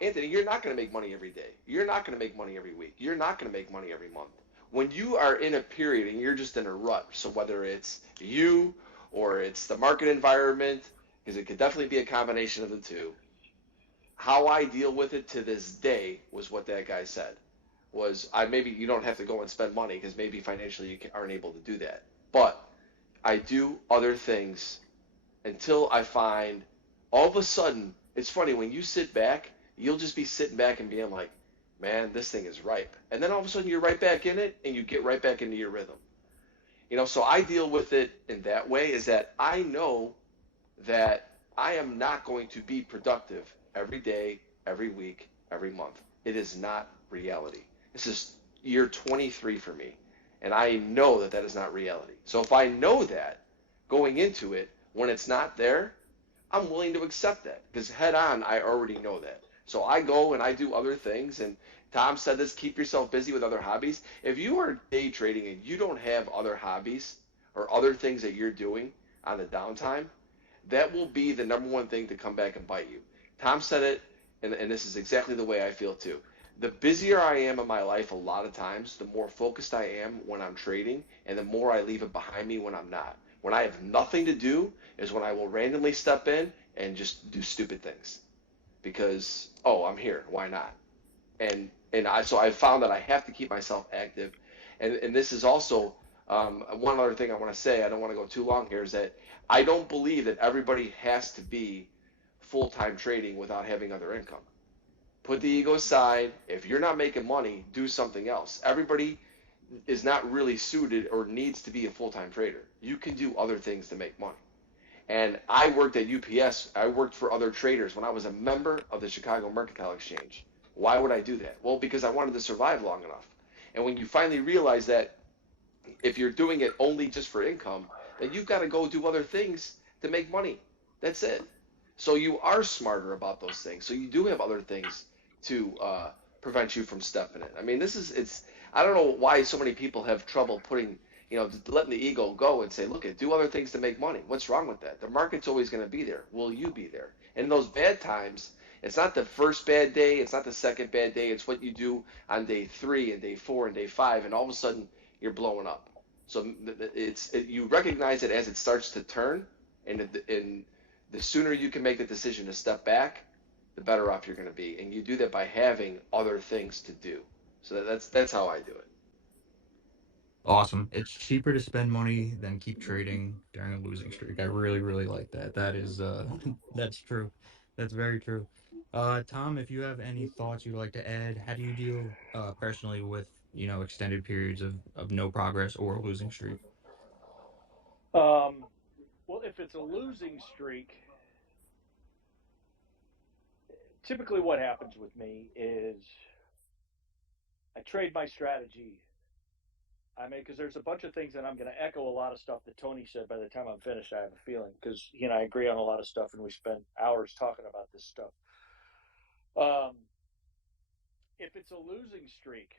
Anthony, you're not going to make money every day. You're not going to make money every week. You're not going to make money every month. When you are in a period and you're just in a rut, so whether it's you or it's the market environment, because it could definitely be a combination of the two, how I deal with it to this day was what that guy said. Maybe you don't have to go and spend money because maybe financially you aren't able to do that. But I do other things until I find all of a sudden, it's funny, when you sit back, you'll just be sitting back and being like, man, this thing is ripe. And then all of a sudden you're right back in it and you get right back into your rhythm. So I deal with it in that way, is that I know that I am not going to be productive every day, every week, every month. It is not reality. This is year 23 for me, and I know that that is not reality. So if I know that going into it, when it's not there, I'm willing to accept that because head on, I already know that. So I go and I do other things, and Tom said this, keep yourself busy with other hobbies. If you are day trading and you don't have other hobbies or other things that you're doing on the downtime, that will be the number one thing to come back and bite you. Tom said it, and this is exactly the way I feel too. The busier I am in my life a lot of times, the more focused I am when I'm trading, and the more I leave it behind me when I'm not. When I have nothing to do is when I will randomly step in and just do stupid things. Because, I'm here, why not? So I found that I have to keep myself active. And this is also one other thing I want to say, I don't want to go too long here, is that I don't believe that everybody has to be full-time trading without having other income. Put the ego aside. If you're not making money, do something else. Everybody is not really suited or needs to be a full-time trader. You can do other things to make money. And I worked at UPS. I worked for other traders when I was a member of the Chicago Mercantile Exchange. Why would I do that? Well, because I wanted to survive long enough. And when you finally realize that if you're doing it only just for income, then you've got to go do other things to make money. That's it. So you are smarter about those things. So you do have other things to prevent you from stepping in. I mean, I don't know why so many people have trouble putting, letting the ego go and say, look, do other things to make money. What's wrong with that? The market's always going to be there. Will you be there? And in those bad times, it's not the first bad day. It's not the second bad day. It's what you do on day 3 and day 4 and day 5, and all of a sudden you're blowing up. So you recognize it as it starts to turn, and the sooner you can make the decision to step back, the better off you're going to be. And you do that by having other things to do. So that's how I do it. Awesome. It's cheaper to spend money than keep trading during a losing streak. I really, really like that. That is that's true. That's very true. Tom, if you have any thoughts you'd like to add, how do you deal personally with, extended periods of no progress or a losing streak? Well, if it's a losing streak, typically what happens with me is I trade my strategy. I mean, because there's a bunch of things that I'm going to echo a lot of stuff that Tony said by the time I'm finished. I have a feeling because I agree on a lot of stuff, and we spent hours talking about this stuff. Um, if it's a losing streak,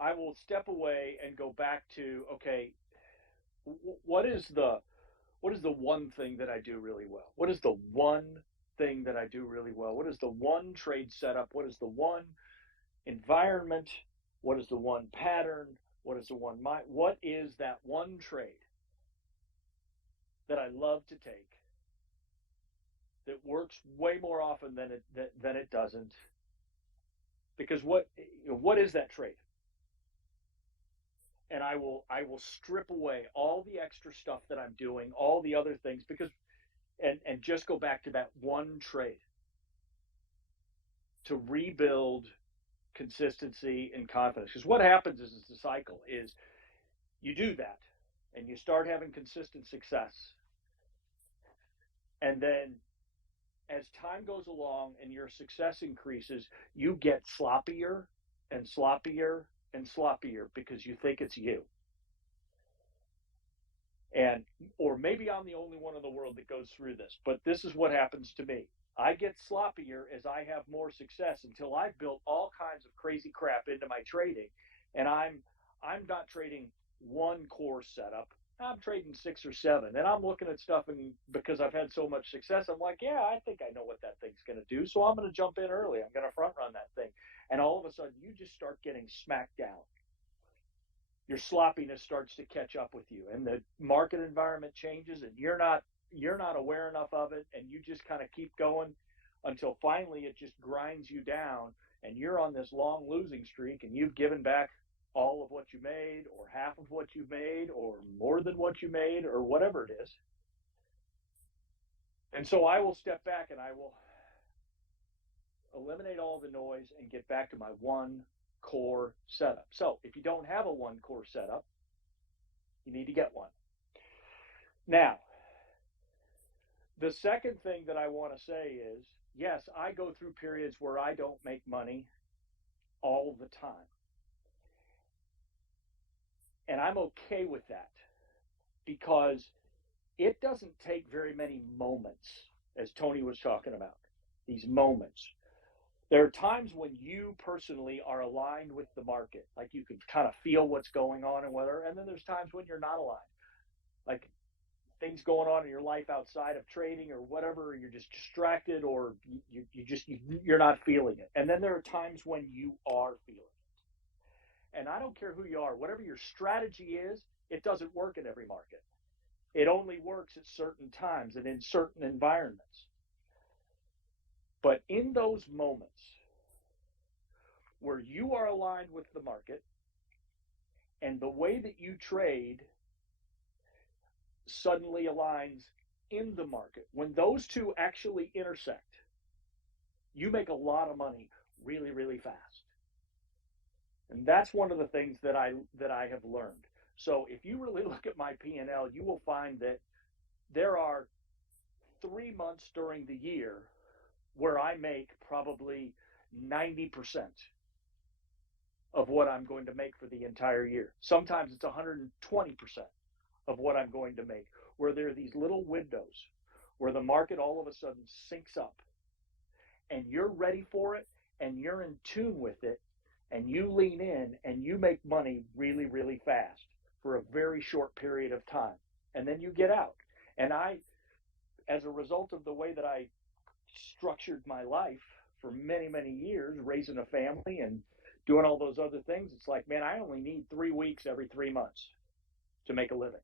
I will step away and go back to okay, what is the one thing that I do really well? What is the one thing that I do really well? What is the one trade setup? What is the one environment? What is the one pattern? What is the one what is that one trade that I love to take that works way more often than it doesn't? Because what is that trade? And I will strip away all the extra stuff that I'm doing, all the other things, because and just go back to that one trade to rebuild consistency and confidence. Because what happens is the cycle is you do that and you start having consistent success. And then as time goes along and your success increases, you get sloppier and sloppier and sloppier because you think it's you. And or maybe I'm the only one in the world that goes through this, but this is what happens to me. I get sloppier as I have more success until I've built all kinds of crazy crap into my trading, and I'm not trading one core setup. I'm trading 6 or 7, and I'm looking at stuff, and because I've had so much success, I'm like, yeah, I think I know what that thing's going to do, so I'm going to jump in early. I'm going to front run that thing, and all of a sudden, you just start getting smacked down. Your sloppiness starts to catch up with you, and the market environment changes, and you're not aware enough of it, and you just kind of keep going until finally it just grinds you down, and you're on this long losing streak, and you've given back all of what you made, or half of what you made, or more than what you made, or whatever it is. And so I will step back and I will eliminate all the noise and get back to my one core setup. So if you don't have a one core setup, you need to get one. Now, the second thing that I want to say is, yes, I go through periods where I don't make money all the time. And I'm okay with that because it doesn't take very many moments, as Tony was talking about, these moments. There are times when you personally are aligned with the market, like you can kind of feel what's going on and whether, and then there's times when you're not aligned, like things going on in your life outside of trading or whatever, or you're just distracted, or you're not feeling it. And then there are times when you are feeling it. And I don't care who you are, whatever your strategy is, it doesn't work in every market. It only works at certain times and in certain environments. But in those moments where you are aligned with the market and the way that you trade suddenly aligns in the market, when those two actually intersect, you make a lot of money really, really fast. And that's one of the things that I have learned. So if you really look at my P&L, you will find that there are 3 months during the year where I make probably 90% of what I'm going to make for the entire year. Sometimes it's 120% of what I'm going to make, where there are these little windows where the market all of a sudden syncs up and you're ready for it and you're in tune with it and you lean in and you make money really, really fast for a very short period of time. And then you get out. And I, as a result of the way that I structured my life for many, many years, raising a family and doing all those other things, it's like, man, I only need 3 weeks every 3 months to make a living.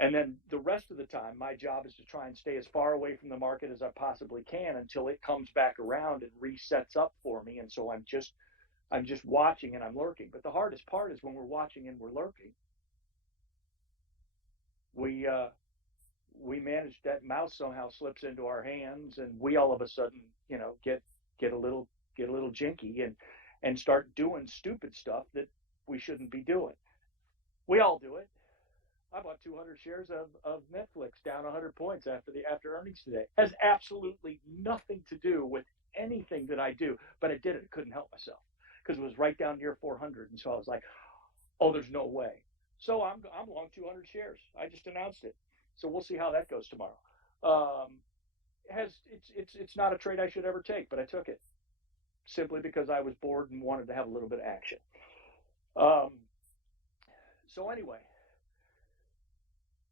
And then the rest of the time, my job is to try and stay as far away from the market as I possibly can until it comes back around and resets up for me. And so I'm just I'm just watching and I'm lurking. But the hardest part is when we're watching and we're lurking. We manage that mouse somehow slips into our hands, and we all of a sudden, get a little jinky and start doing stupid stuff that we shouldn't be doing. We all do it. I bought 200 shares of Netflix down 100 points after earnings today. Has absolutely nothing to do with anything that I do, but I did it. I couldn't help myself because it was right down near 400, and so I was like, "Oh, there's no way." So I'm long 200 shares. I just announced it, so we'll see how that goes tomorrow. It's not a trade I should ever take, but I took it simply because I was bored and wanted to have a little bit of action. So anyway,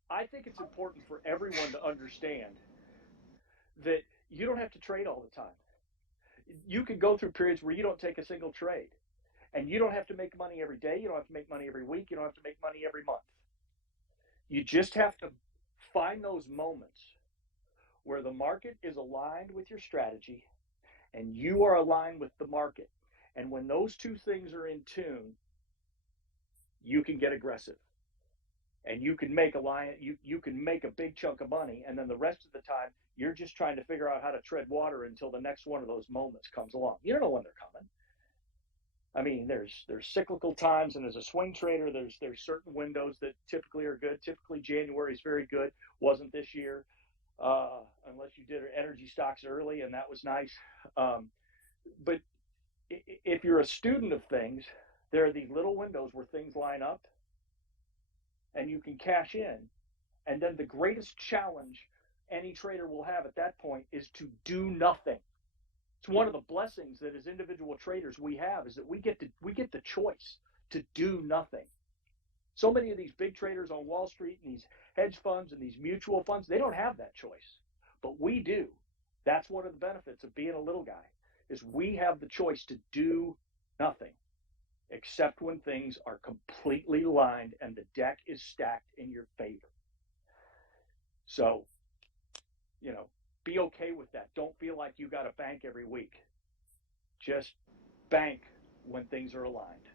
I think it's important for everyone to understand that you don't have to trade all the time. You can go through periods where you don't take a single trade, and you don't have to make money every day. You don't have to make money every week. You don't have to make money every month. You just have to find those moments where the market is aligned with your strategy and you are aligned with the market. And when those two things are in tune, you can get aggressive. And you can make you can make a big chunk of money, and then the rest of the time you're just trying to figure out how to tread water until the next one of those moments comes along. You don't know when they're coming. I mean, there's cyclical times, and as a swing trader, there's certain windows that typically are good. Typically, January is very good. Wasn't this year, unless you did energy stocks early, and that was nice. But if you're a student of things, there are these little windows where things line up, and you can cash in. And then the greatest challenge any trader will have at that point is to do nothing. It's one of the blessings that as individual traders we have, is that we get the choice to do nothing. So many of these big traders on Wall Street and these hedge funds and these mutual funds, they don't have that choice, but we do. That's one of the benefits of being a little guy, is we have the choice to do nothing except when things are completely lined and the deck is stacked in your favor. So, be okay with that. Don't feel like you got to bank every week. Just bank when things are aligned.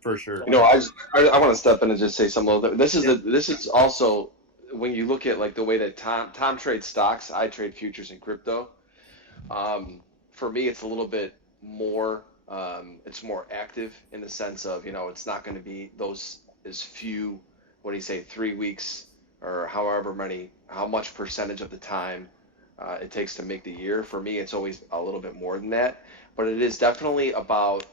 For sure. I want to step in and just say something a little bit. This is also, when you look at like the way that Tom trades stocks, I trade futures and crypto. For me, it's a little bit more. It's more active in the sense of, it's not going to be those as few. What do you say, 3 weeks or how much percentage of the time it takes to make the year. For me, it's always a little bit more than that, but it is definitely about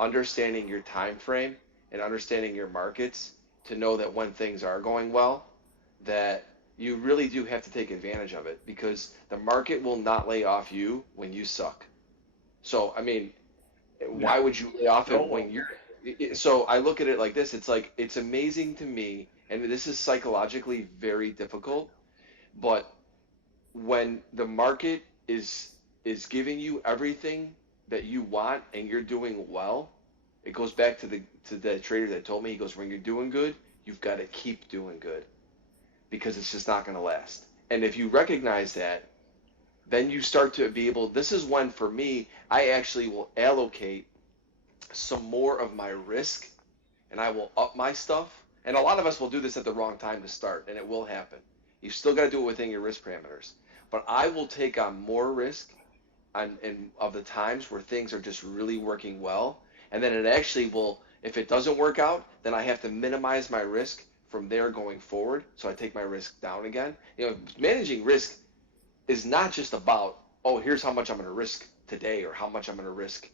understanding your time frame and understanding your markets to know that when things are going well, that you really do have to take advantage of it, because the market will not lay off you when you suck. So, I mean, why would you lay off it when you're... So I look at it like this. It's like, it's amazing to me, and this is psychologically very difficult, but when the market is giving you everything that you want and you're doing well, it goes back to the trader that told me, he goes, when you're doing good, you've got to keep doing good, because it's just not going to last. And if you recognize that, then you start to be able... This is when, for me, I actually will allocate some more of my risk, and I will up my stuff. And a lot of us will do this at the wrong time to start, and it will happen. You still got to do it within your risk parameters. But I will take on more risk of the times where things are just really working well. And then it actually will, if it doesn't work out, then I have to minimize my risk from there going forward. So I take my risk down again. Managing risk is not just about, oh, here's how much I'm going to risk today or how much I'm going to risk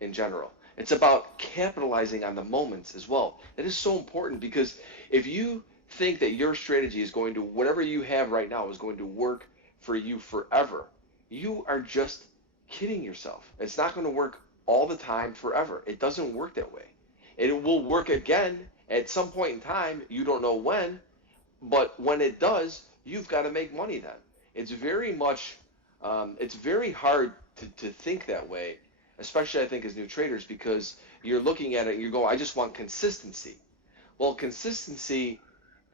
in general. It's about capitalizing on the moments as well. That is so important, because if you think that your strategy is going to, whatever you have right now is going to work for you forever, you are just kidding yourself. It's not going to work all the time forever. It doesn't work that way. It will work again at some point in time. You don't know when, but when it does, you've got to make money then. It's very much, it's very hard to think that way, especially I think as new traders, because you're looking at it and you go, I just want consistency. Well, consistency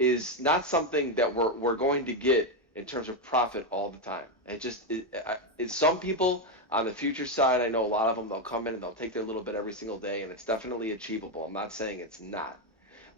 is not something that we're going to get in terms of profit all the time. It's some people on the future side, I know a lot of them, they'll come in and they'll take their little bit every single day, and it's definitely achievable. I'm not saying it's not,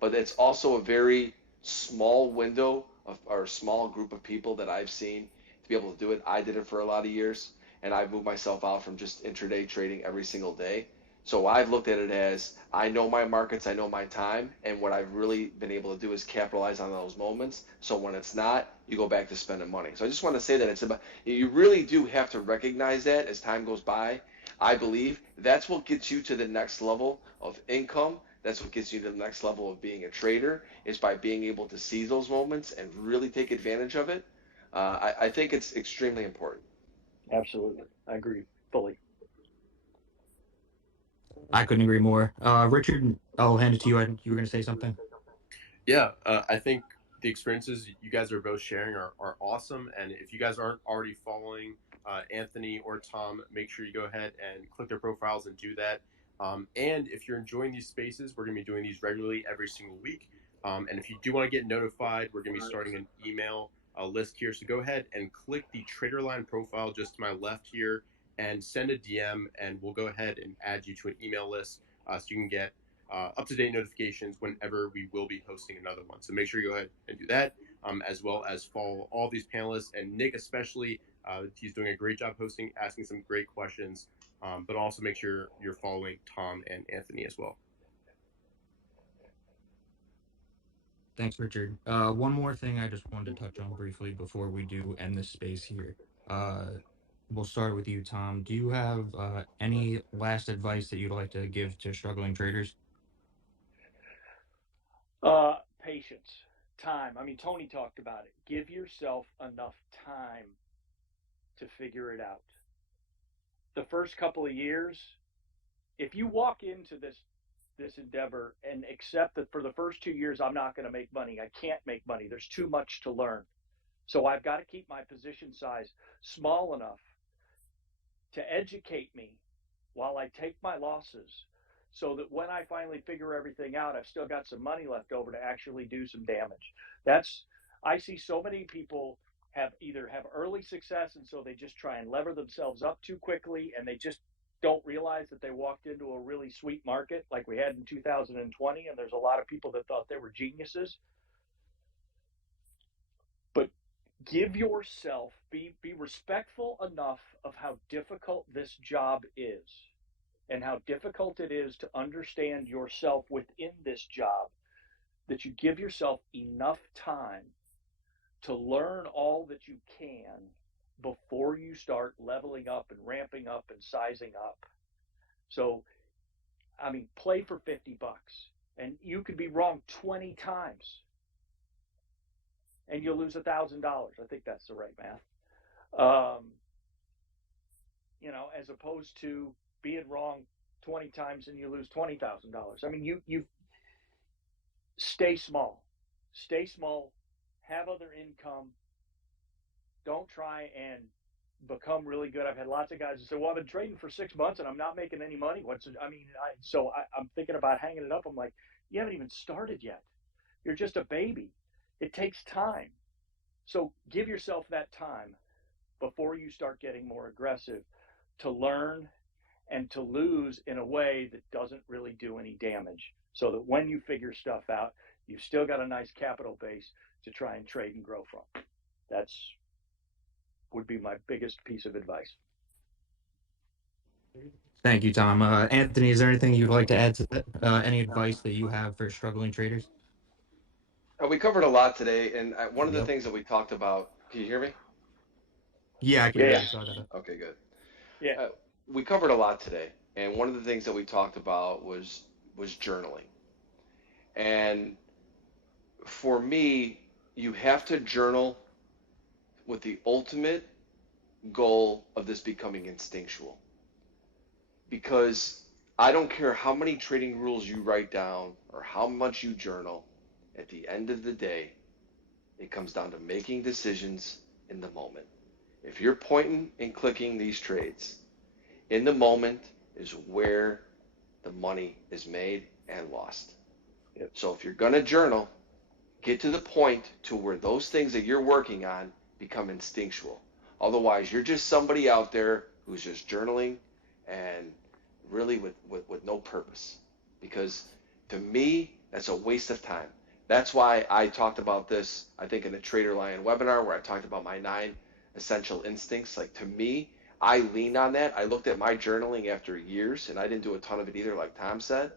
but it's also a very small window or small group of people that I've seen to be able to do it. I did it for a lot of years, and I've moved myself out from just intraday trading every single day. So I've looked at it as I know my markets, I know my time, and what I've really been able to do is capitalize on those moments. So when it's not, you go back to spending money. So I just want to say that it's about, you really do have to recognize that as time goes by. I believe that's what gets you to the next level of income. That's what gets you to the next level of being a trader, is by being able to seize those moments and really take advantage of it. I think it's extremely important. Absolutely. I agree fully. I couldn't agree more. Richard, I'll hand it to you. You were going to say something? Yeah, I think the experiences you guys are both sharing are awesome. And if you guys aren't already following Anthony or Tom, make sure you go ahead and click their profiles and do that. And if you're enjoying these spaces, we're going to be doing these regularly every single week. And if you do want to get notified, we're going to be starting an email list here. So go ahead and click the TraderLion profile just to my left here and send a DM, and we'll go ahead and add you to an email list so you can get up-to-date notifications whenever we will be hosting another one. So make sure you go ahead and do that, as well as follow all these panelists, and Nick especially. He's doing a great job hosting, asking some great questions, but also make sure you're following Tom and Anthony as well. Thanks, Richard. One more thing I just wanted to touch on briefly before we do end this space here. We'll start with you, Tom. Do you have any last advice that you'd like to give to struggling traders? Patience, time. I mean, Tony talked about it. Give yourself enough time to figure it out. The first couple of years, if you walk into this endeavor and accept that for the first 2 years I'm not going to make money, I can't make money, there's too much to learn. So I've got to keep my position size small enough to educate me while I take my losses, so that when I finally figure everything out, I've still got some money left over to actually do some damage. I see so many people either have early success, and so they just try and lever themselves up too quickly, and they just don't realize that they walked into a really sweet market like we had in 2020, and there's a lot of people that thought they were geniuses. But give yourself, be respectful enough of how difficult this job is, and how difficult it is to understand yourself within this job, that you give yourself enough time to learn all that you can before you start leveling up and ramping up and sizing up. So, I mean, play for $50, and you could be wrong 20 times, and you'll lose $1,000. I think that's the right math. As opposed to being wrong 20 times and you lose $20,000. I mean, you stay small, have other income. Don't try and become really good. I've had lots of guys who say, well, I've been trading for 6 months and I'm not making any money. I'm thinking about hanging it up. I'm like, you haven't even started yet. You're just a baby. It takes time. So give yourself that time before you start getting more aggressive, to learn and to lose in a way that doesn't really do any damage, so that when you figure stuff out, you've still got a nice capital base to try and trade and grow from. That's would be my biggest piece of advice. Thank you, Tom. Anthony, is there anything you'd like to add to that? Any advice that you have for struggling traders? We covered a lot today, and one of the Yep. things that we talked about. Can you hear me? Yeah, I can hear you. Saw that. Okay, good. Yeah. We covered a lot today, and one of the things that we talked about was journaling. And for me, you have to journal with the ultimate goal of this becoming instinctual. Because I don't care how many trading rules you write down or how much you journal, at the end of the day, it comes down to making decisions in the moment. If you're pointing and clicking these trades, in the moment is where the money is made and lost. Yep. So if you're going to journal, get to the point to where those things that you're working on become instinctual. Otherwise, you're just somebody out there who's just journaling and really with no purpose. Because to me, that's a waste of time. That's why I talked about this, I think, in the TraderLion webinar where I talked about my 9 essential instincts. Like, to me, I leaned on that. I looked at my journaling after years, and I didn't do a ton of it either, like Tom said.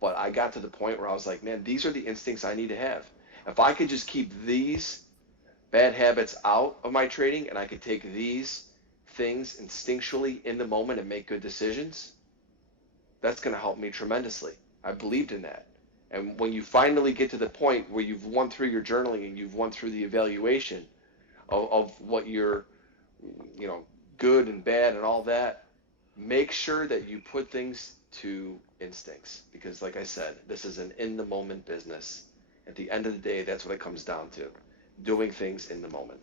But I got to the point where I was like, man, these are the instincts I need to have. If I could just keep these bad habits out of my trading and I could take these things instinctually in the moment and make good decisions, that's going to help me tremendously. I believed in that. And when you finally get to the point where you've won through your journaling and you've won through the evaluation of what you're, good and bad and all that, make sure that you put things to instincts. Because like I said, this is an in the moment business. At the end of the day, that's what it comes down to. Doing things in the moment.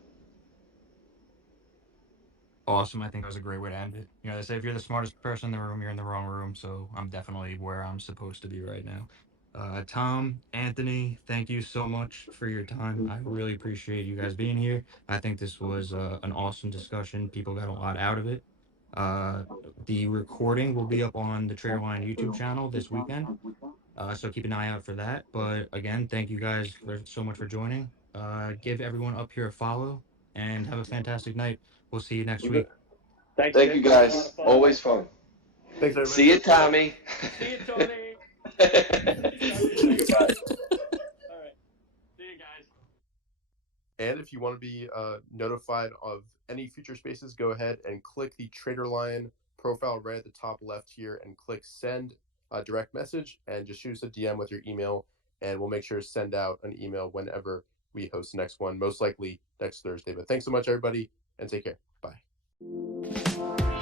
Awesome. I think that was a great way to end it. They say if you're the smartest person in the room, you're in the wrong room. So I'm definitely where I'm supposed to be right now. Tom, Anthony, thank you so much for your time. I really appreciate you guys being here. I think this was an awesome discussion. People got a lot out of it. Uh, the recording will be up on the TraderLion YouTube channel this weekend. So keep an eye out for that. But again, thank you guys so much for joining. Give everyone up here a follow and have a fantastic night. We'll see you next week. Thanks, Thank Nick. you That was a lot guys. of fun. Always fun. Thanks, everybody. See you, Tommy. See you, Tony. Goodbye. All right. See you guys. And if you want to be notified of any future spaces, go ahead and click the TraderLion profile right at the top left here and click send a direct message and just shoot us a DM with your email, and we'll make sure to send out an email whenever we host the next one, most likely next Thursday. But thanks so much, everybody, and take care. Bye.